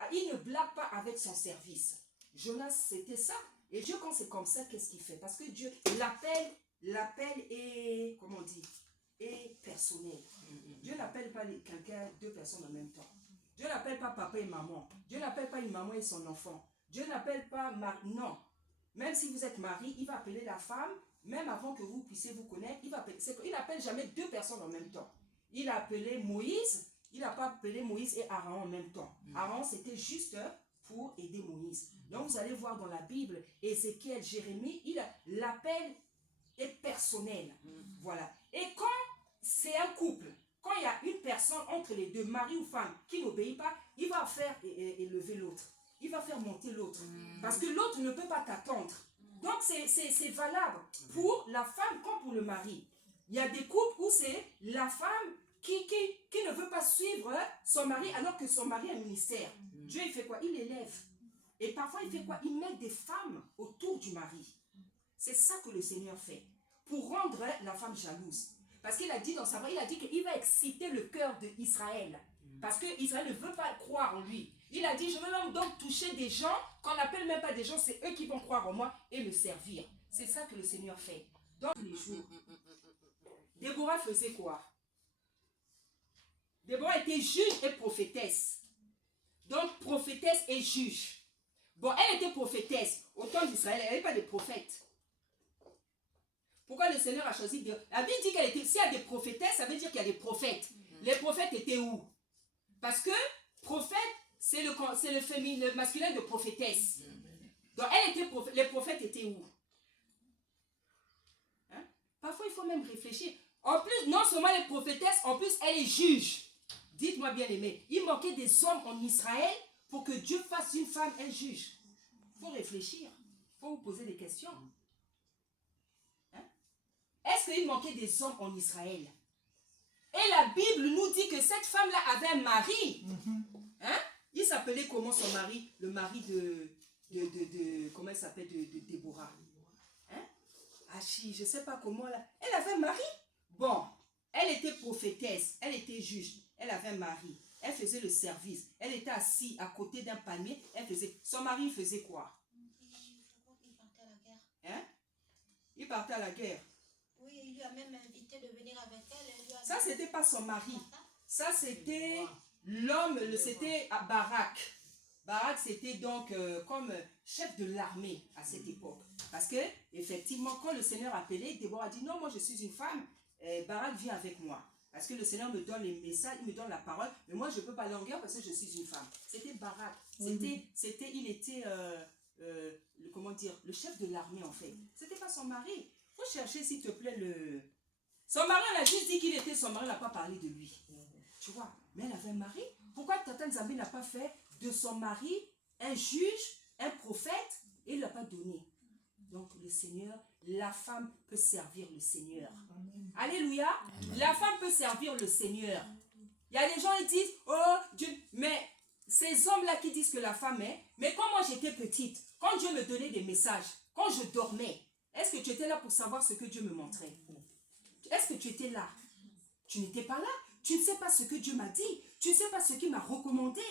Ah, il ne blague pas avec son service. Jonas, c'était ça. Et Dieu, quand c'est comme ça, qu'est-ce qu'il fait? Parce que Dieu, l'appel est, comment on dit, est personnel. Dieu n'appelle pas quelqu'un, 2 personnes en même temps. Dieu n'appelle pas papa et maman. Dieu n'appelle pas une maman et son enfant. Dieu n'appelle pas non. Même si vous êtes marié, il va appeler la femme, même avant que vous puissiez vous connaître, il n'appelle jamais 2 personnes en même temps. Il a appelé Moïse, il n'a pas appelé Moïse et Aaron en même temps. Aaron, c'était juste pour aider Moïse. Donc, vous allez voir dans la Bible, Ézéchiel, Jérémie, l'appel est personnel. Voilà. Et quand c'est un couple, quand il y a une personne entre les deux, mari ou femme, qui n'obéit pas, il va faire élever l'autre. il va faire monter l'autre. Parce que l'autre ne peut pas t'attendre. Donc c'est valable pour la femme comme pour le mari. Il y a des couples où c'est la femme qui ne veut pas suivre son mari alors que son mari a un ministère. Dieu, il fait quoi? Il l'élève. Et parfois, il fait quoi? Il met des femmes autour du mari. C'est ça que le Seigneur fait. Pour rendre la femme jalouse. Parce qu'il a dit dans sa voix, il a dit qu'il va exciter le cœur d'Israël. Parce qu'Israël ne veut pas croire en lui. Il a dit, je veux même donc toucher des gens qu'on n'appelle même pas des gens, c'est eux qui vont croire en moi et me servir. C'est ça que le Seigneur fait. Donc les jours, Déborah faisait quoi? Déborah était juge et prophétesse. Donc prophétesse et juge. Bon, elle était prophétesse. Au temps d'Israël, elle n'avait pas de prophète. Pourquoi le Seigneur a choisi de... La Bible dit qu'elle était... S'il y a des prophétesses, ça veut dire qu'il y a des prophètes. Les prophètes étaient où? Parce que prophète, c'est le masculin de prophétesse. Donc elle était prophète. Les prophètes étaient où? Hein? Parfois, il faut même réfléchir. En plus, non seulement les prophétesses, en plus, elle est juge. Dites-moi bien aimé, il manquait des hommes en Israël pour que Dieu fasse une femme un juge. Il faut réfléchir. Il faut vous poser des questions. Hein? Est-ce qu'il manquait des hommes en Israël? Et la Bible nous dit que cette femme-là avait un mari. Hein? Il s'appelait comment son mari? Le mari comment il s'appelle? De Déborah. Hein? Achille, je ne sais pas comment là. Elle avait un mari. Bon, elle était prophétesse, elle était juge, elle avait un mari. Elle faisait le service. Elle était assise à côté d'un palmier. Son mari faisait quoi? Il partait à la guerre. Hein? Il partait à la guerre. Oui, il lui a même invité de venir avec elle. Ça, c'était pas son mari. Ça, c'était l'homme, c'était Barak. Barak, c'était donc comme chef de l'armée à cette époque. Parce que, effectivement, quand le Seigneur appelait, Déborah a dit, non, moi je suis une femme, Barak vient avec moi. Parce que le Seigneur me donne les messages, il me donne la parole, mais moi je ne peux pas aller en guerre parce que je suis une femme. C'était Barak. Il était, comment dire, le chef de l'armée en fait. C'était pas son mari. Il faut chercher s'il te plaît Son mari, elle a juste dit qu'il était son mari, elle n'a pas parlé de lui. Tu vois, mais elle avait un mari. Pourquoi Tata Nzambi n'a pas fait de son mari un juge, un prophète, et il ne l'a pas donné? Donc le Seigneur, la femme peut servir le Seigneur. Amen. Alléluia. Amen. La femme peut servir le Seigneur. Il y a des gens qui disent, oh Dieu, mais ces hommes-là qui disent que la femme est, mais quand moi j'étais petite, quand Dieu me donnait des messages, quand je dormais, est-ce que tu étais là pour savoir ce que Dieu me montrait? Est-ce que tu étais là? Tu n'étais pas là. Tu ne sais pas ce que Dieu m'a dit. Tu ne sais pas ce qu'il m'a recommandé.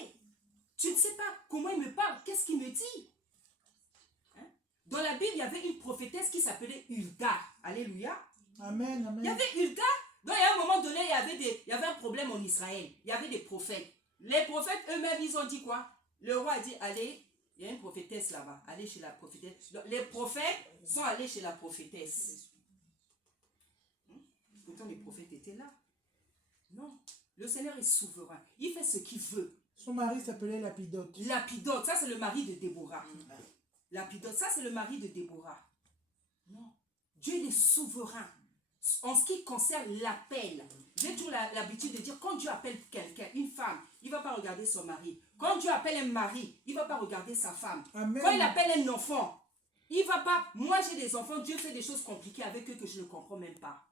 Tu ne sais pas comment il me parle. Qu'est-ce qu'il me dit? Hein? Dans la Bible, il y avait une prophétesse qui s'appelait Hulda. Alléluia. Amen, amen. Il y avait Hulda. Donc, à un moment donné, il y avait un problème en Israël. Il y avait des prophètes. Les prophètes eux-mêmes, ils ont dit quoi? Le roi a dit, allez, il y a une prophétesse là-bas. Allez chez la prophétesse. Donc, les prophètes sont allés chez la prophétesse. Pourtant, les prophètes étaient là. Non. Le Seigneur est souverain. Il fait ce qu'il veut. Son mari s'appelait Lapidote. Lapidote, ça c'est le mari de Déborah. Lapidote, ça c'est le mari de Déborah. Non. Dieu il est souverain. En ce qui concerne l'appel, j'ai toujours l'habitude de dire, quand Dieu appelle quelqu'un, une femme, il ne va pas regarder son mari. Quand Dieu appelle un mari, il ne va pas regarder sa femme. Amen. Quand il appelle un enfant, il ne va pas... Moi j'ai des enfants, Dieu fait des choses compliquées avec eux que je ne comprends même pas.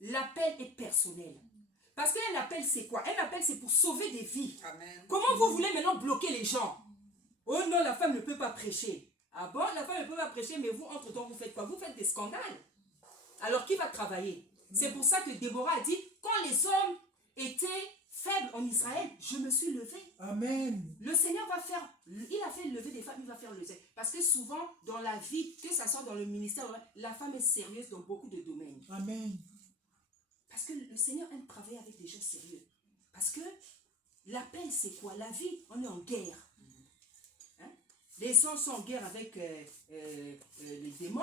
L'appel est personnel. Parce qu'un appel, c'est quoi? Un appel, c'est pour sauver des vies. Amen. Comment vous voulez maintenant bloquer les gens? Oh non, la femme ne peut pas prêcher. Ah bon, la femme ne peut pas prêcher, mais vous, entre-temps, vous faites quoi? Vous faites des scandales. Alors, qui va travailler? C'est pour ça que Déborah a dit, quand les hommes étaient faibles en Israël, je me suis levée. Amen. Le Seigneur va faire, il a fait lever des femmes, il va faire lever. Parce que souvent, dans la vie, que ça soit dans le ministère, la femme est sérieuse dans beaucoup de domaines. Amen. Parce que le Seigneur aime travailler avec des gens sérieux. Parce que l'appel, c'est quoi? La vie, on est en guerre. Hein? Les gens sont en guerre avec les démons.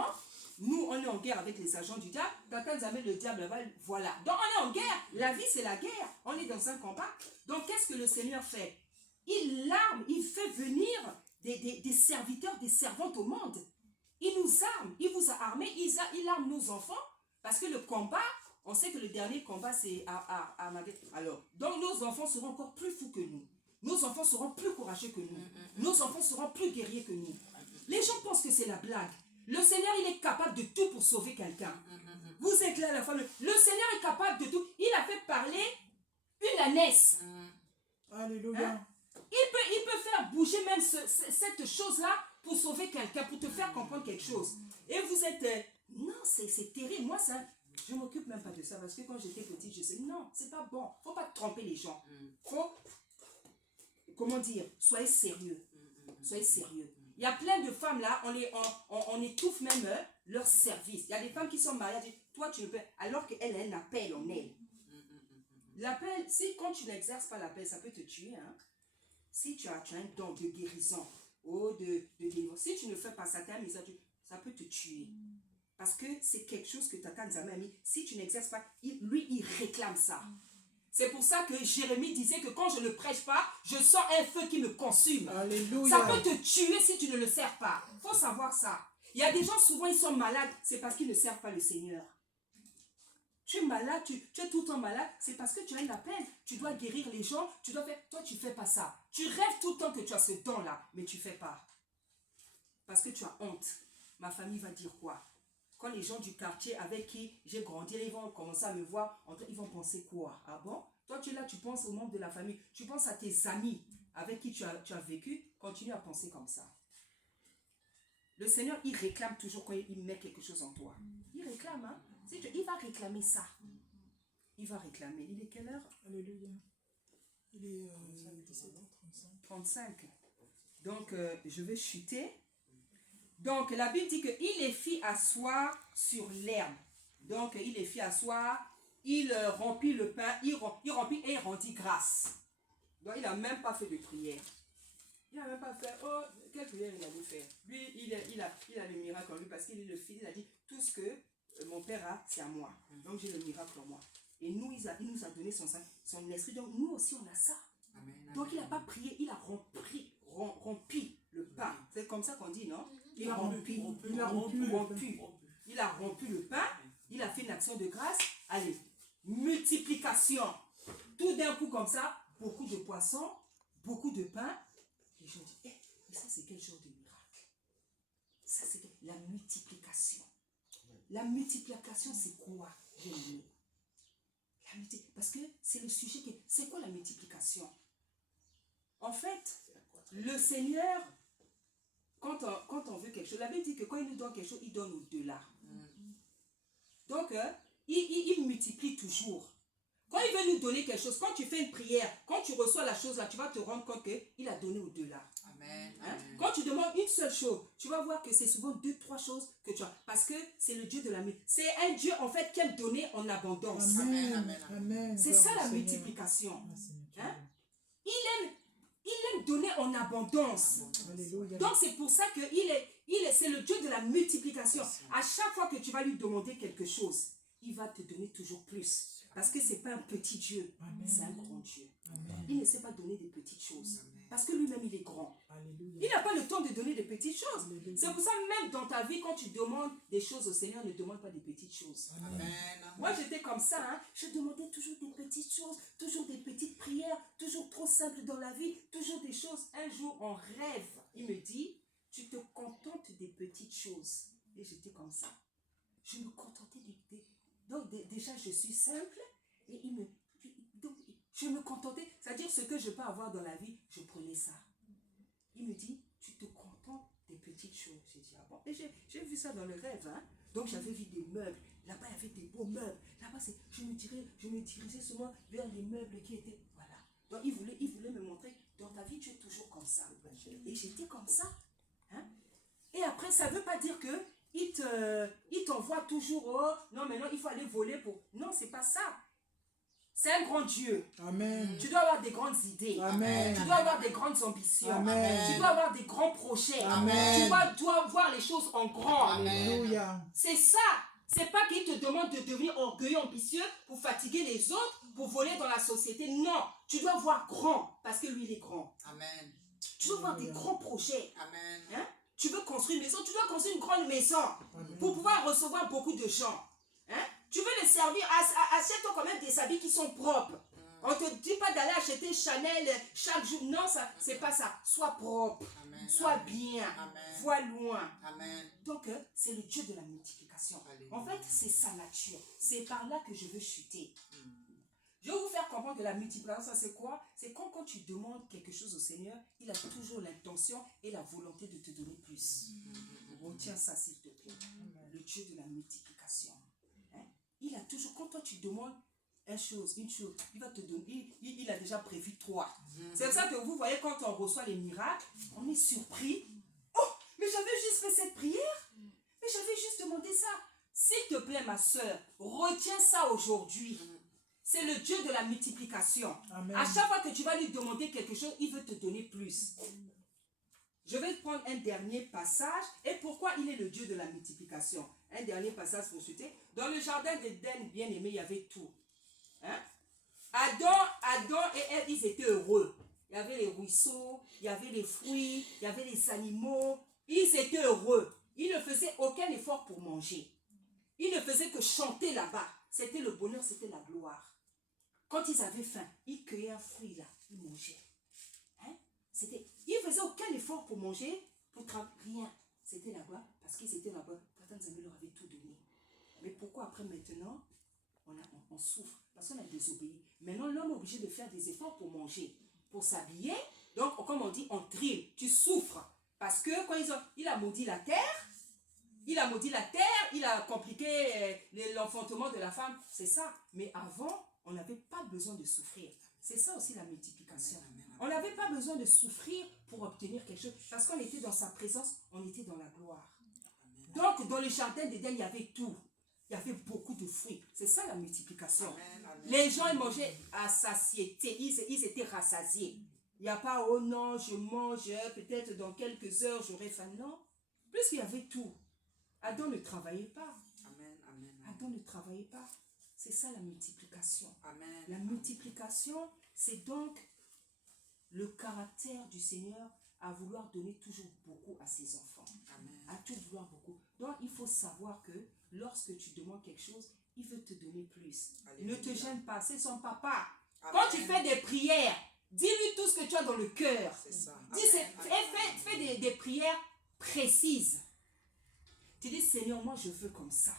Nous, on est en guerre avec les agents du diable. Tata Nzambi, le diable, voilà. Donc, on est en guerre. La vie, c'est la guerre. On est dans un combat. Donc, qu'est-ce que le Seigneur fait? Il arme, il fait venir des serviteurs, des servantes au monde. Il nous arme. Il vous a armés. Il arme nos enfants. Parce que le combat... On sait que le dernier combat, c'est à Armageddon. Alors, donc nos enfants seront encore plus fous que nous. nos enfants seront plus courageux que nous. Nos enfants seront plus guerriers que nous. Les gens pensent que c'est la blague. Le Seigneur, il est capable de tout pour sauver quelqu'un. Vous êtes là, la famille. Le Seigneur est capable de tout. Il a fait parler une ânesse. Alléluia. Hein? Il peut faire bouger même cette chose-là pour sauver quelqu'un, pour te faire comprendre quelque chose. Et vous êtes... non, c'est terrible. Moi, ça, je ne m'occupe même pas de ça. Parce que quand j'étais petite, je sais, non, c'est pas bon. Il ne faut pas tromper les gens. Faut, comment dire, soyez sérieux. Soyez sérieux. Il y a plein de femmes là, on étouffe même leur service. Il y a des femmes qui sont mariées, toi tu ne peux, alors qu'elle a un appel en elle. L'appel, si quand tu n'exerces pas l'appel, ça peut te tuer. Hein? Si tu as un don de guérison ou de délivrance, si tu ne fais pas ça, ça peut te tuer. Parce que c'est quelque chose que Tata Nzamé a mis. Si tu n'exerces pas, lui, il réclame ça. C'est pour ça que Jérémie disait que quand je ne prêche pas, je sens un feu qui me consume. Alléluia. Ça peut te tuer si tu ne le sers pas. Il faut savoir ça. Il y a des gens, souvent, ils sont malades. C'est parce qu'ils ne servent pas le Seigneur. Tu es malade, tu es tout le temps malade. C'est parce que tu as une appel. Tu dois guérir les gens. Tu dois faire. Toi, tu ne fais pas ça. Tu rêves tout le temps que tu as ce don-là, mais tu ne fais pas. Parce que tu as honte. Ma famille va dire quoi? Quand les gens du quartier avec qui j'ai grandi, ils vont commencer à me voir, ils vont penser quoi? Ah bon? Toi, tu es là, tu penses aux membres de la famille, tu penses à tes amis avec qui tu as vécu, continue à penser comme ça. Le Seigneur, il réclame toujours quand il met quelque chose en toi. Il réclame, hein? Il va réclamer ça. Il va réclamer. Il est quelle heure? Alléluia. Il est 17h35. 35. Donc, je vais chuter. Donc, la Bible dit qu'il les fit asseoir sur l'herbe. Donc, il les fit asseoir, il rompit le pain, il rompit et il rendit grâce. Donc, il n'a même pas fait de prière. Il n'a même pas fait, oh, quelle prière il allait faire? Lui, il a le miracle en lui parce qu'il est le fils. Il a dit, tout ce que mon père a, c'est à moi. Donc, j'ai le miracle en moi. Et nous, il nous a donné son esprit. Donc, nous aussi, on a ça. Amen. Donc, il n'a pas prié, il a rompi le pain. C'est comme ça qu'on dit, non? Il a rompu le pain, il a fait une action de grâce. Allez, multiplication. Tout d'un coup comme ça, beaucoup de poissons, beaucoup de pain. Les gens disent, mais ça c'est quel genre de miracle? Ça c'est la multiplication. La multiplication c'est quoi? Parce que c'est le sujet qui... C'est quoi la multiplication? En fait, le Seigneur... Quand on veut quelque chose, la Bible dit que quand il nous donne quelque chose, il donne au-delà. Donc, il multiplie toujours. Quand il veut nous donner quelque chose, quand tu fais une prière, quand tu reçois la chose là, tu vas te rendre compte qu'il a donné au-delà. Amen. Hein? Quand tu demandes une seule chose, tu vas voir que c'est souvent 2-3 choses que tu as. Parce que c'est le Dieu de la multiplication. C'est un Dieu en fait qui aime donner en abondance. Amen. C'est ça la multiplication. Hein? Il aime donner en abondance. Alléluia. Donc c'est pour ça que c'est le Dieu de la multiplication. À chaque fois que tu vas lui demander quelque chose, il va te donner toujours plus. Parce que ce n'est pas un petit Dieu, c'est un grand Dieu. Amen. Il ne sait pas donner des petites choses. Amen. Parce que lui-même, il est grand. Alléluia. Il n'a pas le temps de donner des petites choses. C'est pour ça même dans ta vie, quand tu demandes des choses au Seigneur, ne demande pas des petites choses. Amen. Moi, j'étais comme ça. Hein. Je demandais toujours des petites choses, toujours des petites prières, toujours trop simples dans la vie, toujours des choses. Un jour, en rêve, il me dit, tu te contentes des petites choses. Et j'étais comme ça. Je me contentais donc déjà, je suis simple et donc, je me contentais, c'est-à-dire ce que je peux avoir dans la vie, je prenais ça. Il me dit, tu te contentes des petites choses. J'ai dit, ah bon. Et j'ai vu ça dans le rêve. Hein? Donc j'avais vu des meubles. Là-bas, il y avait des beaux meubles. Là-bas, je me dirigeais souvent vers les meubles qui étaient... Voilà. Donc il voulait me montrer, dans ta vie, tu es toujours comme ça. Et j'étais comme ça. Hein? Et après, ça ne veut pas dire que il t'envoie toujours, oh, non, maintenant il faut aller voler pour... Non, c'est pas ça. C'est un grand Dieu. Amen. Tu dois avoir des grandes idées. Amen. Tu dois avoir des grandes ambitions. Amen. Tu dois avoir des grands projets. Amen. Tu dois voir les choses en grand. Alléluia. C'est ça. C'est pas qu'il te demande de devenir orgueilleux, ambitieux pour fatiguer les autres, pour voler dans la société. Non. Tu dois voir grand parce que lui, il est grand. Amen. Tu dois avoir des grands projets. Amen. Hein? Tu veux construire une maison, tu dois construire une grande maison. Amen. Pour pouvoir recevoir beaucoup de gens. Hein? Tu veux les servir, achète-toi quand même des habits qui sont propres. On ne te dit pas d'aller acheter Chanel chaque jour. Non, ça, c'est pas ça. Sois propre. Amen. Sois bien. Amen. Vois loin. Amen. Donc, c'est le Dieu de la multiplication. Alléluia. En fait, c'est sa nature. C'est par là que je veux chuter. Je vais vous faire comprendre que la multiplication, ça c'est quoi? C'est quand tu demandes quelque chose au Seigneur, il a toujours l'intention et la volonté de te donner plus. Retiens ça s'il te plaît. Le Dieu de la multiplication. Hein? Il a toujours, quand toi tu demandes une chose, il va te donner, il a déjà prévu 3. C'est pour ça que vous voyez quand on reçoit les miracles, on est surpris. Oh, mais j'avais juste fait cette prière. Mais j'avais juste demandé ça. S'il te plaît ma soeur, retiens ça aujourd'hui. C'est le Dieu de la multiplication. Amen. À chaque fois que tu vas lui demander quelque chose, il veut te donner plus. Je vais prendre un dernier passage. Et pourquoi il est le Dieu de la multiplication? Un dernier passage pour citer. Dans le jardin d'Éden, bien aimé, il y avait tout. Hein? Adam et Ève, ils étaient heureux. Il y avait les ruisseaux, il y avait les fruits, il y avait les animaux. Ils étaient heureux. Ils ne faisaient aucun effort pour manger. Ils ne faisaient que chanter là-bas. C'était le bonheur, c'était la gloire. Quand ils avaient faim, ils cueillaient un fruit là, ils mangeaient. Hein? Ils ne faisaient aucun effort pour manger, pour travailler, rien. C'était la gloire, parce qu'ils étaient là-bas. Tata Nzambe leur avait tout donné. Mais pourquoi après maintenant, on souffre? Parce qu'on a désobéi. Maintenant, l'homme est obligé de faire des efforts pour manger, pour s'habiller. Donc, comme on dit, on trille, tu souffres. Parce que quand il a maudit la terre, il a compliqué l'enfantement de la femme, c'est ça. Mais avant, on n'avait pas besoin de souffrir. C'est ça aussi la multiplication. On n'avait pas besoin de souffrir pour obtenir quelque chose. Parce qu'on était dans sa présence, on était dans la gloire. Donc, dans le jardin d'Éden, il y avait tout. Il y avait beaucoup de fruits. C'est ça la multiplication. Les gens, ils mangeaient à satiété. Ils étaient rassasiés. Il n'y a pas, oh non, je mange, peut-être dans quelques heures, j'aurai faim. Non. Puisqu'il y avait tout. Adam ne travaillait pas. Adam ne travaillait pas. C'est ça la multiplication. Amen. La multiplication, c'est donc le caractère du Seigneur à vouloir donner toujours beaucoup à ses enfants. Amen. À tout vouloir beaucoup. Donc, il faut savoir que lorsque tu demandes quelque chose, il veut te donner plus. Alléluia. Ne te gêne pas, c'est son papa. Amen. Quand tu fais des prières, dis-lui tout ce que tu as dans le cœur. C'est ça. Fais des prières précises. Tu dis, Seigneur, moi je veux comme ça.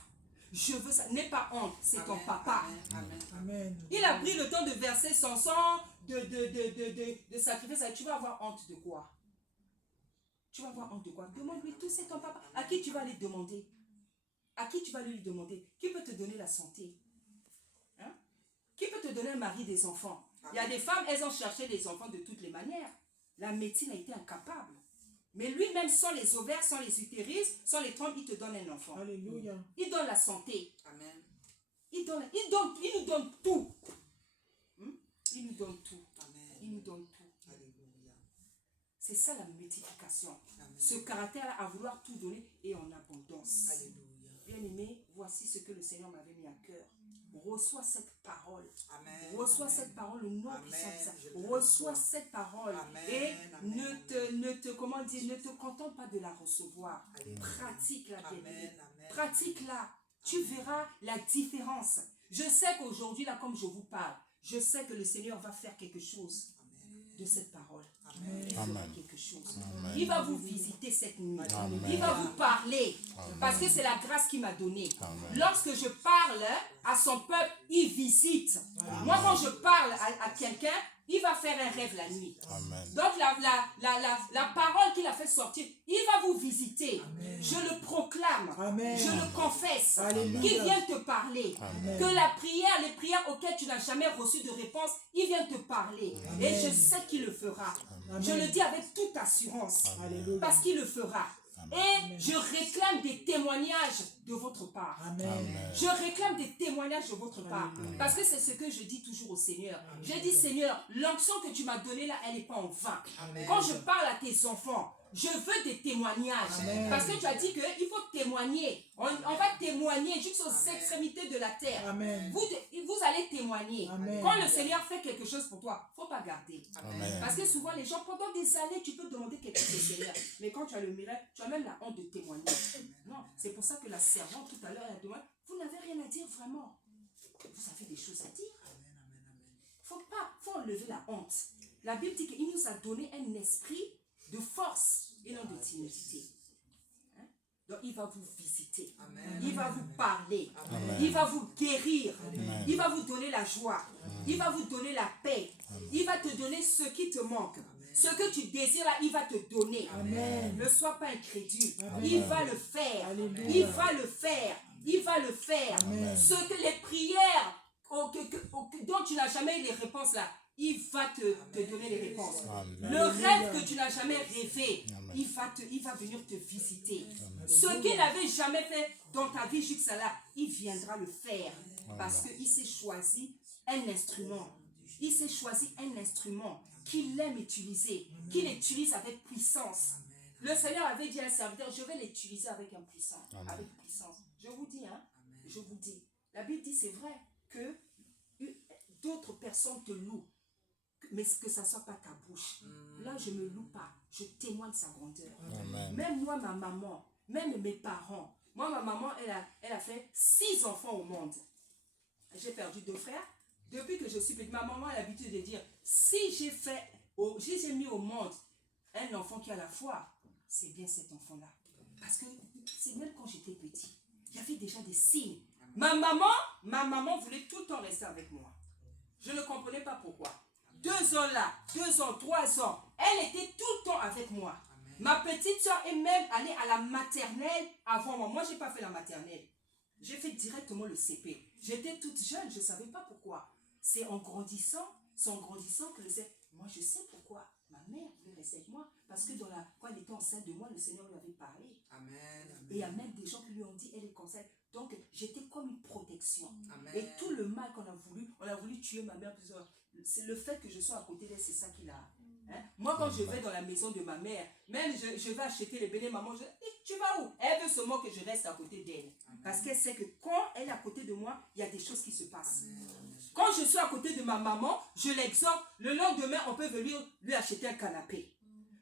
Je veux ça. N'aie pas honte, c'est ton papa. Amen. Amen. Il a pris le temps de verser son sang, de sacrifier ça. Tu vas avoir honte de quoi? Tu vas avoir honte de quoi? Demande-lui tout, c'est ton papa. À qui tu vas aller demander? À qui tu vas lui demander? Qui peut te donner la santé? Hein? Qui peut te donner un mari, des enfants? Il y a des femmes, elles ont cherché des enfants de toutes les manières. La médecine a été incapable. Mais lui-même, sans les ovaires, sans les utérus, sans les trompes, il te donne un enfant. Alléluia. Il donne la santé. Amen. Il nous donne tout. Il nous donne tout. Amen. Il nous donne tout. Alléluia. C'est ça la multiplication. Amen. Ce caractère à vouloir tout donner et en abondance. Alléluia. Bien-aimé, voici ce que le Seigneur m'avait mis à cœur. Reçois cette parole. Amen. Reçois Amen. cette parole, le nom Amen. puissant de ça. Je le Reçois reçois. cette parole. Amen. Et Amen. ne te contente pas de la recevoir. Alléluia. Pratique-la, Amen. bien-aimé. Amen. Pratique-la. Tu verras la différence. Je sais qu'aujourd'hui, là, comme je vous parle, je sais que le Seigneur va faire quelque chose de cette parole. Amen. Il fera Amen. quelque chose. Amen. Il va vous visiter cette nuit. Amen. Il va vous parler. Amen. Parce que c'est la grâce qu'il m'a donnée. Amen. Lorsque je parle à son peuple, il visite. Moi, quand je parle à quelqu'un, il va faire un rêve la nuit. Amen. Donc, la parole qu'il a fait sortir, il va vous visiter. Je le proclame. Amen. Je le confesse. Alléluia. Qu'il vienne te parler. Amen. Que les prières auxquelles tu n'as jamais reçu de réponse, il vient te parler. Et je sais qu'il le fera. Amen. Je le dis avec toute assurance. Alléluia. Parce qu'il le fera. Et je réclame des témoignages de votre part. Amen. Amen. Je réclame des témoignages de votre part. Parce que c'est ce que je dis toujours au Seigneur. Je dis, Seigneur, l'onction que tu m'as donnée là, elle n'est pas en vain. Amen. Quand je parle à tes enfants, je veux des témoignages. Amen. Parce que tu as dit qu'il faut témoigner. On va témoigner jusqu'aux Amen. extrémités de la terre. Amen. Vous allez témoigner. Amen. Quand le Seigneur fait quelque chose pour toi, il ne faut pas garder. Amen. Parce que souvent, les gens, pendant des années, tu peux demander quelque chose au Seigneur. Mais quand tu as le miracle, tu as même la honte de témoigner. Non, c'est pour ça que la servante, tout à l'heure, elle a demandé, vous n'avez rien à dire vraiment. Vous avez des choses à dire. faut enlever la honte. La Bible dit qu'il nous a donné un esprit de force et non de timidité. Hein? Donc il va vous visiter. Amen. Il va vous parler. Amen. Il va vous guérir. Amen. Il va vous donner la joie. Il va vous donner la paix. Il va te donner ce qui te manque. Ce que tu désires là, il va te donner. Amen. Ne sois pas incrédule. Amen. Il va le faire. Alléluia. Il va le faire. Il va le faire. Amen. Ce que les prières dont tu n'as jamais eu les réponses là, il va te donner les réponses. Amen. Le rêve que tu n'as jamais rêvé, Amen. il va venir te visiter. Ce qu'il n'avait jamais fait dans ta vie jusqu'à là, il viendra le faire. Parce qu'il s'est choisi un instrument. Il s'est choisi un instrument qu'il aime utiliser, qu'il utilise avec puissance. Le Seigneur avait dit à un serviteur, je vais l'utiliser avec puissance. Avec puissance. Je vous dis, hein, je vous dis. La Bible dit, c'est vrai que d'autres personnes te louent, mais que ça ne soit pas ta bouche. Là, je ne me loue pas. Je témoigne sa grandeur. Amen. Même moi, ma maman, même mes parents. Moi, ma maman, elle a fait 6 enfants au monde. J'ai perdu 2 frères. Depuis que je suis petite, ma maman a l'habitude de dire, si j'ai mis au monde un enfant qui a la foi, c'est bien cet enfant-là. Parce que c'est même quand j'étais petit, il y avait déjà des signes. Ma maman voulait tout le temps rester avec moi. Je ne comprenais pas pourquoi. 2 ans là, 2 ans, 3 ans, elle était tout le temps avec moi. Ma petite soeur est même allée à la maternelle avant moi. Moi, je n'ai pas fait la maternelle. J'ai fait directement le CP. J'étais toute jeune, je ne savais pas pourquoi. C'est en grandissant que je sais. Moi, je sais pourquoi. Ma mère voulait rester avec moi. Parce que quand elle était enceinte de moi, le Seigneur lui avait parlé. Amen. Et il y a même des gens qui lui ont dit, elle est enceinte. Donc, j'étais comme une protection. Amen. Et tout le mal qu'on on a voulu tuer ma mère. C'est le fait que je sois à côté d'elle, c'est ça qu'il a. Hein? Moi, quand je vais dans la maison de ma mère, même je vais acheter les bénis, maman, je dis, tu vas où? Elle veut seulement que je reste à côté d'elle. Parce qu'elle sait que quand elle est à côté de moi, il y a des choses qui se passent. Quand je suis à côté de ma maman, je l'exhorte. Le lendemain, on peut venir lui acheter un canapé.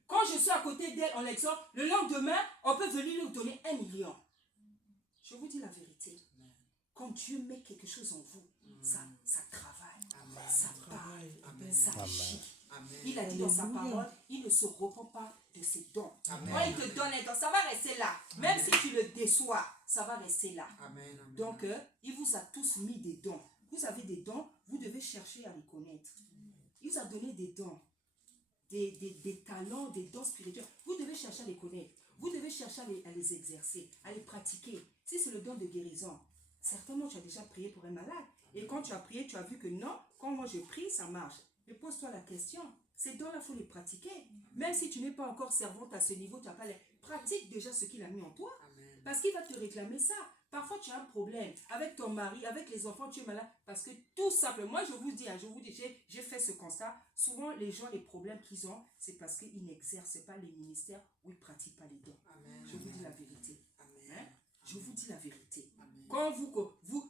Quand je suis à côté d'elle, on l'exhorte. Le lendemain, on peut venir lui donner 1 million. Je vous dis la vérité. Quand Dieu met quelque chose en vous, ça travaille, ça parle, ça agit. Il a dit dans sa parole, il ne se repent pas de ses dons. Quand il te donne un don, ça va rester là. Même si tu le déçois, ça va rester là. Donc, il vous a tous mis des dons. Vous avez des dons, vous devez chercher à les connaître. Il vous a donné des dons, des talents, des dons spirituels. Vous devez chercher à les connaître. Vous devez chercher à les exercer, à les pratiquer. Si c'est le don de guérison, certainement tu as déjà prié pour un malade. Et quand tu as prié, tu as vu que non, quand moi je prie, ça marche. Mais pose-toi la question, ces dons-là, il faut les pratiquer. Même si tu n'es pas encore servante à ce niveau, tu n'as pas les... Pratique déjà ce qu'il a mis en toi. Parce qu'il va te réclamer ça. Parfois, tu as un problème avec ton mari, avec les enfants, tu es malade. Parce que tout simplement, moi, je vous dis, j'ai fait ce constat. Souvent, les gens, les problèmes qu'ils ont, c'est parce qu'ils n'exercent pas les ministères ou ils ne pratiquent pas les dons. Je vous dis la vérité. Hein? Je vous dis la vérité. Quand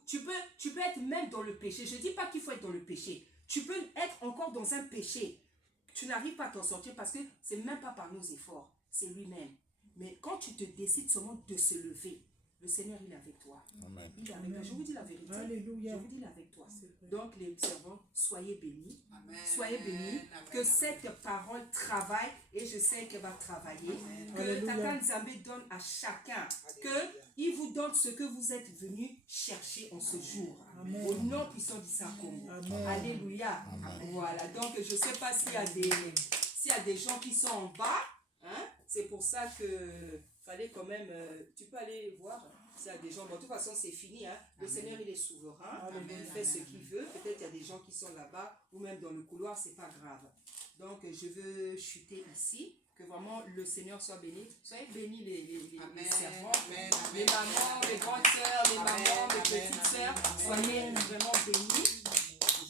tu peux être même dans le péché. Je ne dis pas qu'il faut être dans le péché. Tu peux être encore dans un péché. Tu n'arrives pas à t'en sortir parce que ce n'est même pas par nos efforts. C'est lui-même. Mais quand tu te décides seulement de se lever, le Seigneur, il est avec toi. Amen. Il est avec toi. Je vous dis la vérité. Alléluia. Je vous dis, il est avec toi. Donc, les servants, soyez bénis. Amen. Soyez bénis. Que cette parole travaille et je sais qu'elle va travailler. Que Alléluia. Tata Nzambe donne à chacun. Qu'il vous donne ce que vous êtes venus chercher en ce jour. Amen. Au nom puissant du Saint-Congo. Amen. Alléluia. Amen. Voilà. Donc, je ne sais pas s'il y a des gens qui sont en bas. Hein? C'est pour ça que fallait quand même... tu peux aller voir s'il y a des gens... Bon, de toute façon, c'est fini. Hein? Le Seigneur, il est souverain. Amen. Il fait ce qu'il veut. Peut-être il y a des gens qui sont là-bas ou même dans le couloir. C'est pas grave. Donc, je veux chuter ici. Que vraiment le Seigneur soit béni. Soyez bénis les servants. Les mamans, les grandes sœurs, les mamans, les petites sœurs. Soyez vraiment bénis.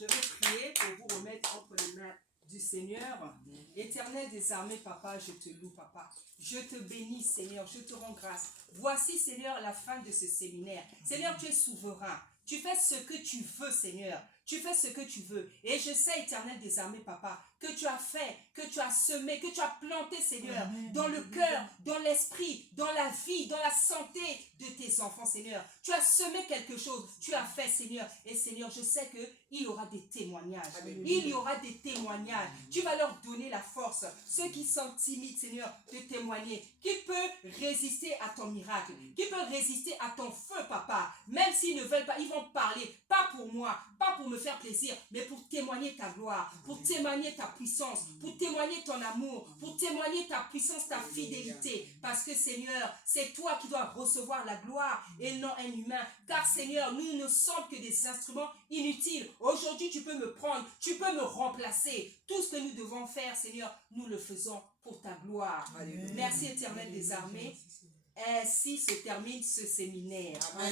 Je vais prier pour vous remettre entre les mains du Seigneur. Éternel des armées, papa, je te loue, papa. Je te bénis, Seigneur, je te rends grâce. Voici, Seigneur, la fin de ce séminaire. Seigneur, tu es souverain. Tu fais ce que tu veux, Seigneur. Tu fais ce que tu veux. Et je sais, Éternel des armées, papa, que tu as fait, que tu as semé, que tu as planté, Seigneur, dans le cœur, dans l'esprit, dans la vie, dans la santé de tes tes enfants, Seigneur. Tu as semé quelque chose, tu as fait, Seigneur. Et Seigneur, je sais qu'il y aura des témoignages. Il y aura des témoignages. Tu vas leur donner la force. Ceux qui sont timides, Seigneur, de témoigner. Qui peut résister à ton miracle? Qui peut résister à ton feu, Papa? Même s'ils ne veulent pas, ils vont parler. Pas pour moi, pas pour me faire plaisir, mais pour témoigner ta gloire, pour témoigner ta puissance, pour témoigner ton amour, pour témoigner ta puissance, ta fidélité. Parce que, Seigneur, c'est toi qui dois recevoir la gloire et non un humain. Car, Seigneur, nous ne sommes que des instruments inutiles. Aujourd'hui, tu peux me prendre, tu peux me remplacer. Tout ce que nous devons faire, Seigneur, nous le faisons pour ta gloire. Alléluia. Merci, Éternel des armées. Ainsi se termine ce séminaire. Amen.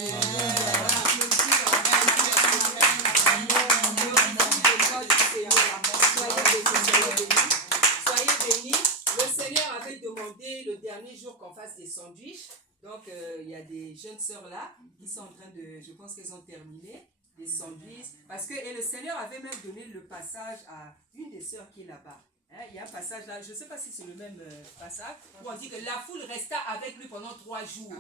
Soyez bénis. Le Seigneur avait demandé le dernier jour qu'on fasse des sandwichs. Donc, il y a des jeunes sœurs là qui sont en train de, je pense qu'elles ont terminé des sandwichs. Parce que, et le Seigneur avait même donné le passage à une des sœurs qui est là-bas. Il y a un passage là, je ne sais pas si c'est le même passage, où on dit que la foule resta avec lui pendant 3 jours.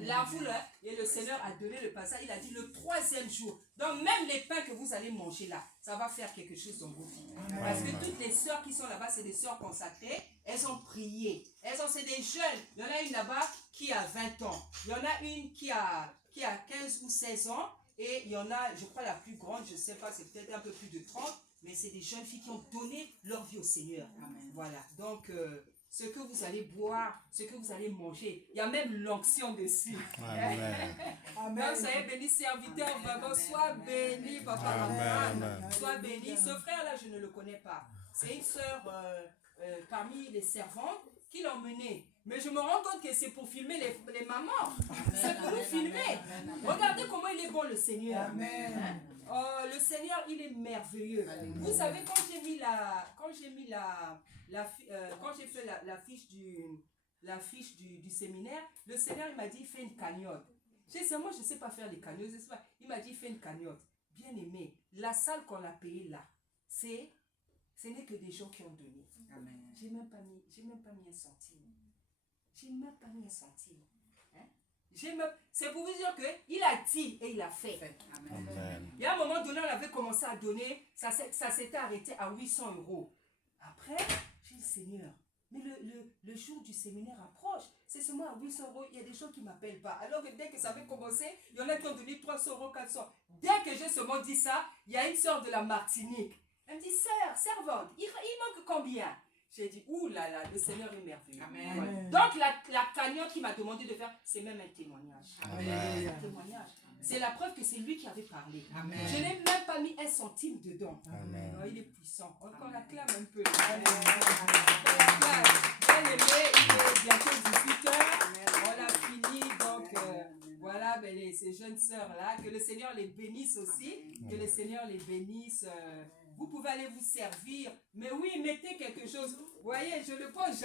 La foule, et le Seigneur a donné le passage, il a dit le 3e jour. Donc même les pains que vous allez manger là, ça va faire quelque chose dans vos vies. Parce que toutes les sœurs qui sont là-bas, c'est des sœurs consacrées, elles ont prié. C'est des jeunes. Il y en a une là-bas qui a 20 ans. Il y en a une qui a 15 ou 16 ans. Et il y en a, je crois la plus grande, je ne sais pas, c'est peut-être un peu plus de 30. Mais c'est des jeunes filles qui ont donné leur vie au Seigneur. Amen. Voilà. Donc, ce que vous allez boire, ce que vous allez manger, il y a même l'onction dessus. Amen. Donc, soyez bénis, serviteurs. Vraiment, sois bénis, papa, maman. Sois bénis. Ce frère-là, je ne le connais pas. C'est une sœur parmi les servantes qui l'ont mené. Mais je me rends compte que c'est pour filmer les mamans. C'est pour nous filmer. Regardez comment il est bon, le Seigneur. Amen. Oh, le Seigneur, il est merveilleux. Vous savez, quand j'ai fait la fiche du séminaire, le Seigneur m'a dit, fais une cagnotte. J'ai dit, moi, je ne sais pas faire les cagnottes. Il m'a dit, fais une cagnotte. Bien aimé, la salle qu'on a payée là, ce n'est que des gens qui ont donné. Amen. J'ai même pas mis un centime. J'ai même pas mis un centime. C'est pour vous dire qu'il a dit et il a fait. Amen. Il y a un moment donné, on avait commencé à donner, ça s'était arrêté à 800 €. Après, j'ai dit, Seigneur, mais le jour du séminaire approche. C'est seulement à 800 €, il y a des gens qui ne m'appellent pas. Alors que dès que ça avait commencé, il y en a qui ont donné 300 €, 400 €. Dès que j'ai seulement dit ça, il y a une sœur de la Martinique. Elle me dit, sœur, servante, il manque combien? J'ai dit, ouh là là, le Seigneur est merveilleux. Amen. Ouais. Donc la cagnotte qu'il m'a demandé de faire, c'est même un témoignage. Amen. Un témoignage. C'est la preuve que c'est lui qui avait parlé. Amen. Je n'ai même pas mis un centime dedans. Amen. Oh, il est puissant. On l'acclame un peu. Amen. Bien aimé, il est bientôt 18h. On a fini. Donc voilà, ces jeunes sœurs-là, que le Seigneur les bénisse aussi. Amen. Que le Seigneur les bénisse. Vous pouvez aller vous servir. Mais oui, mettez quelque chose. Vous voyez, je le pose.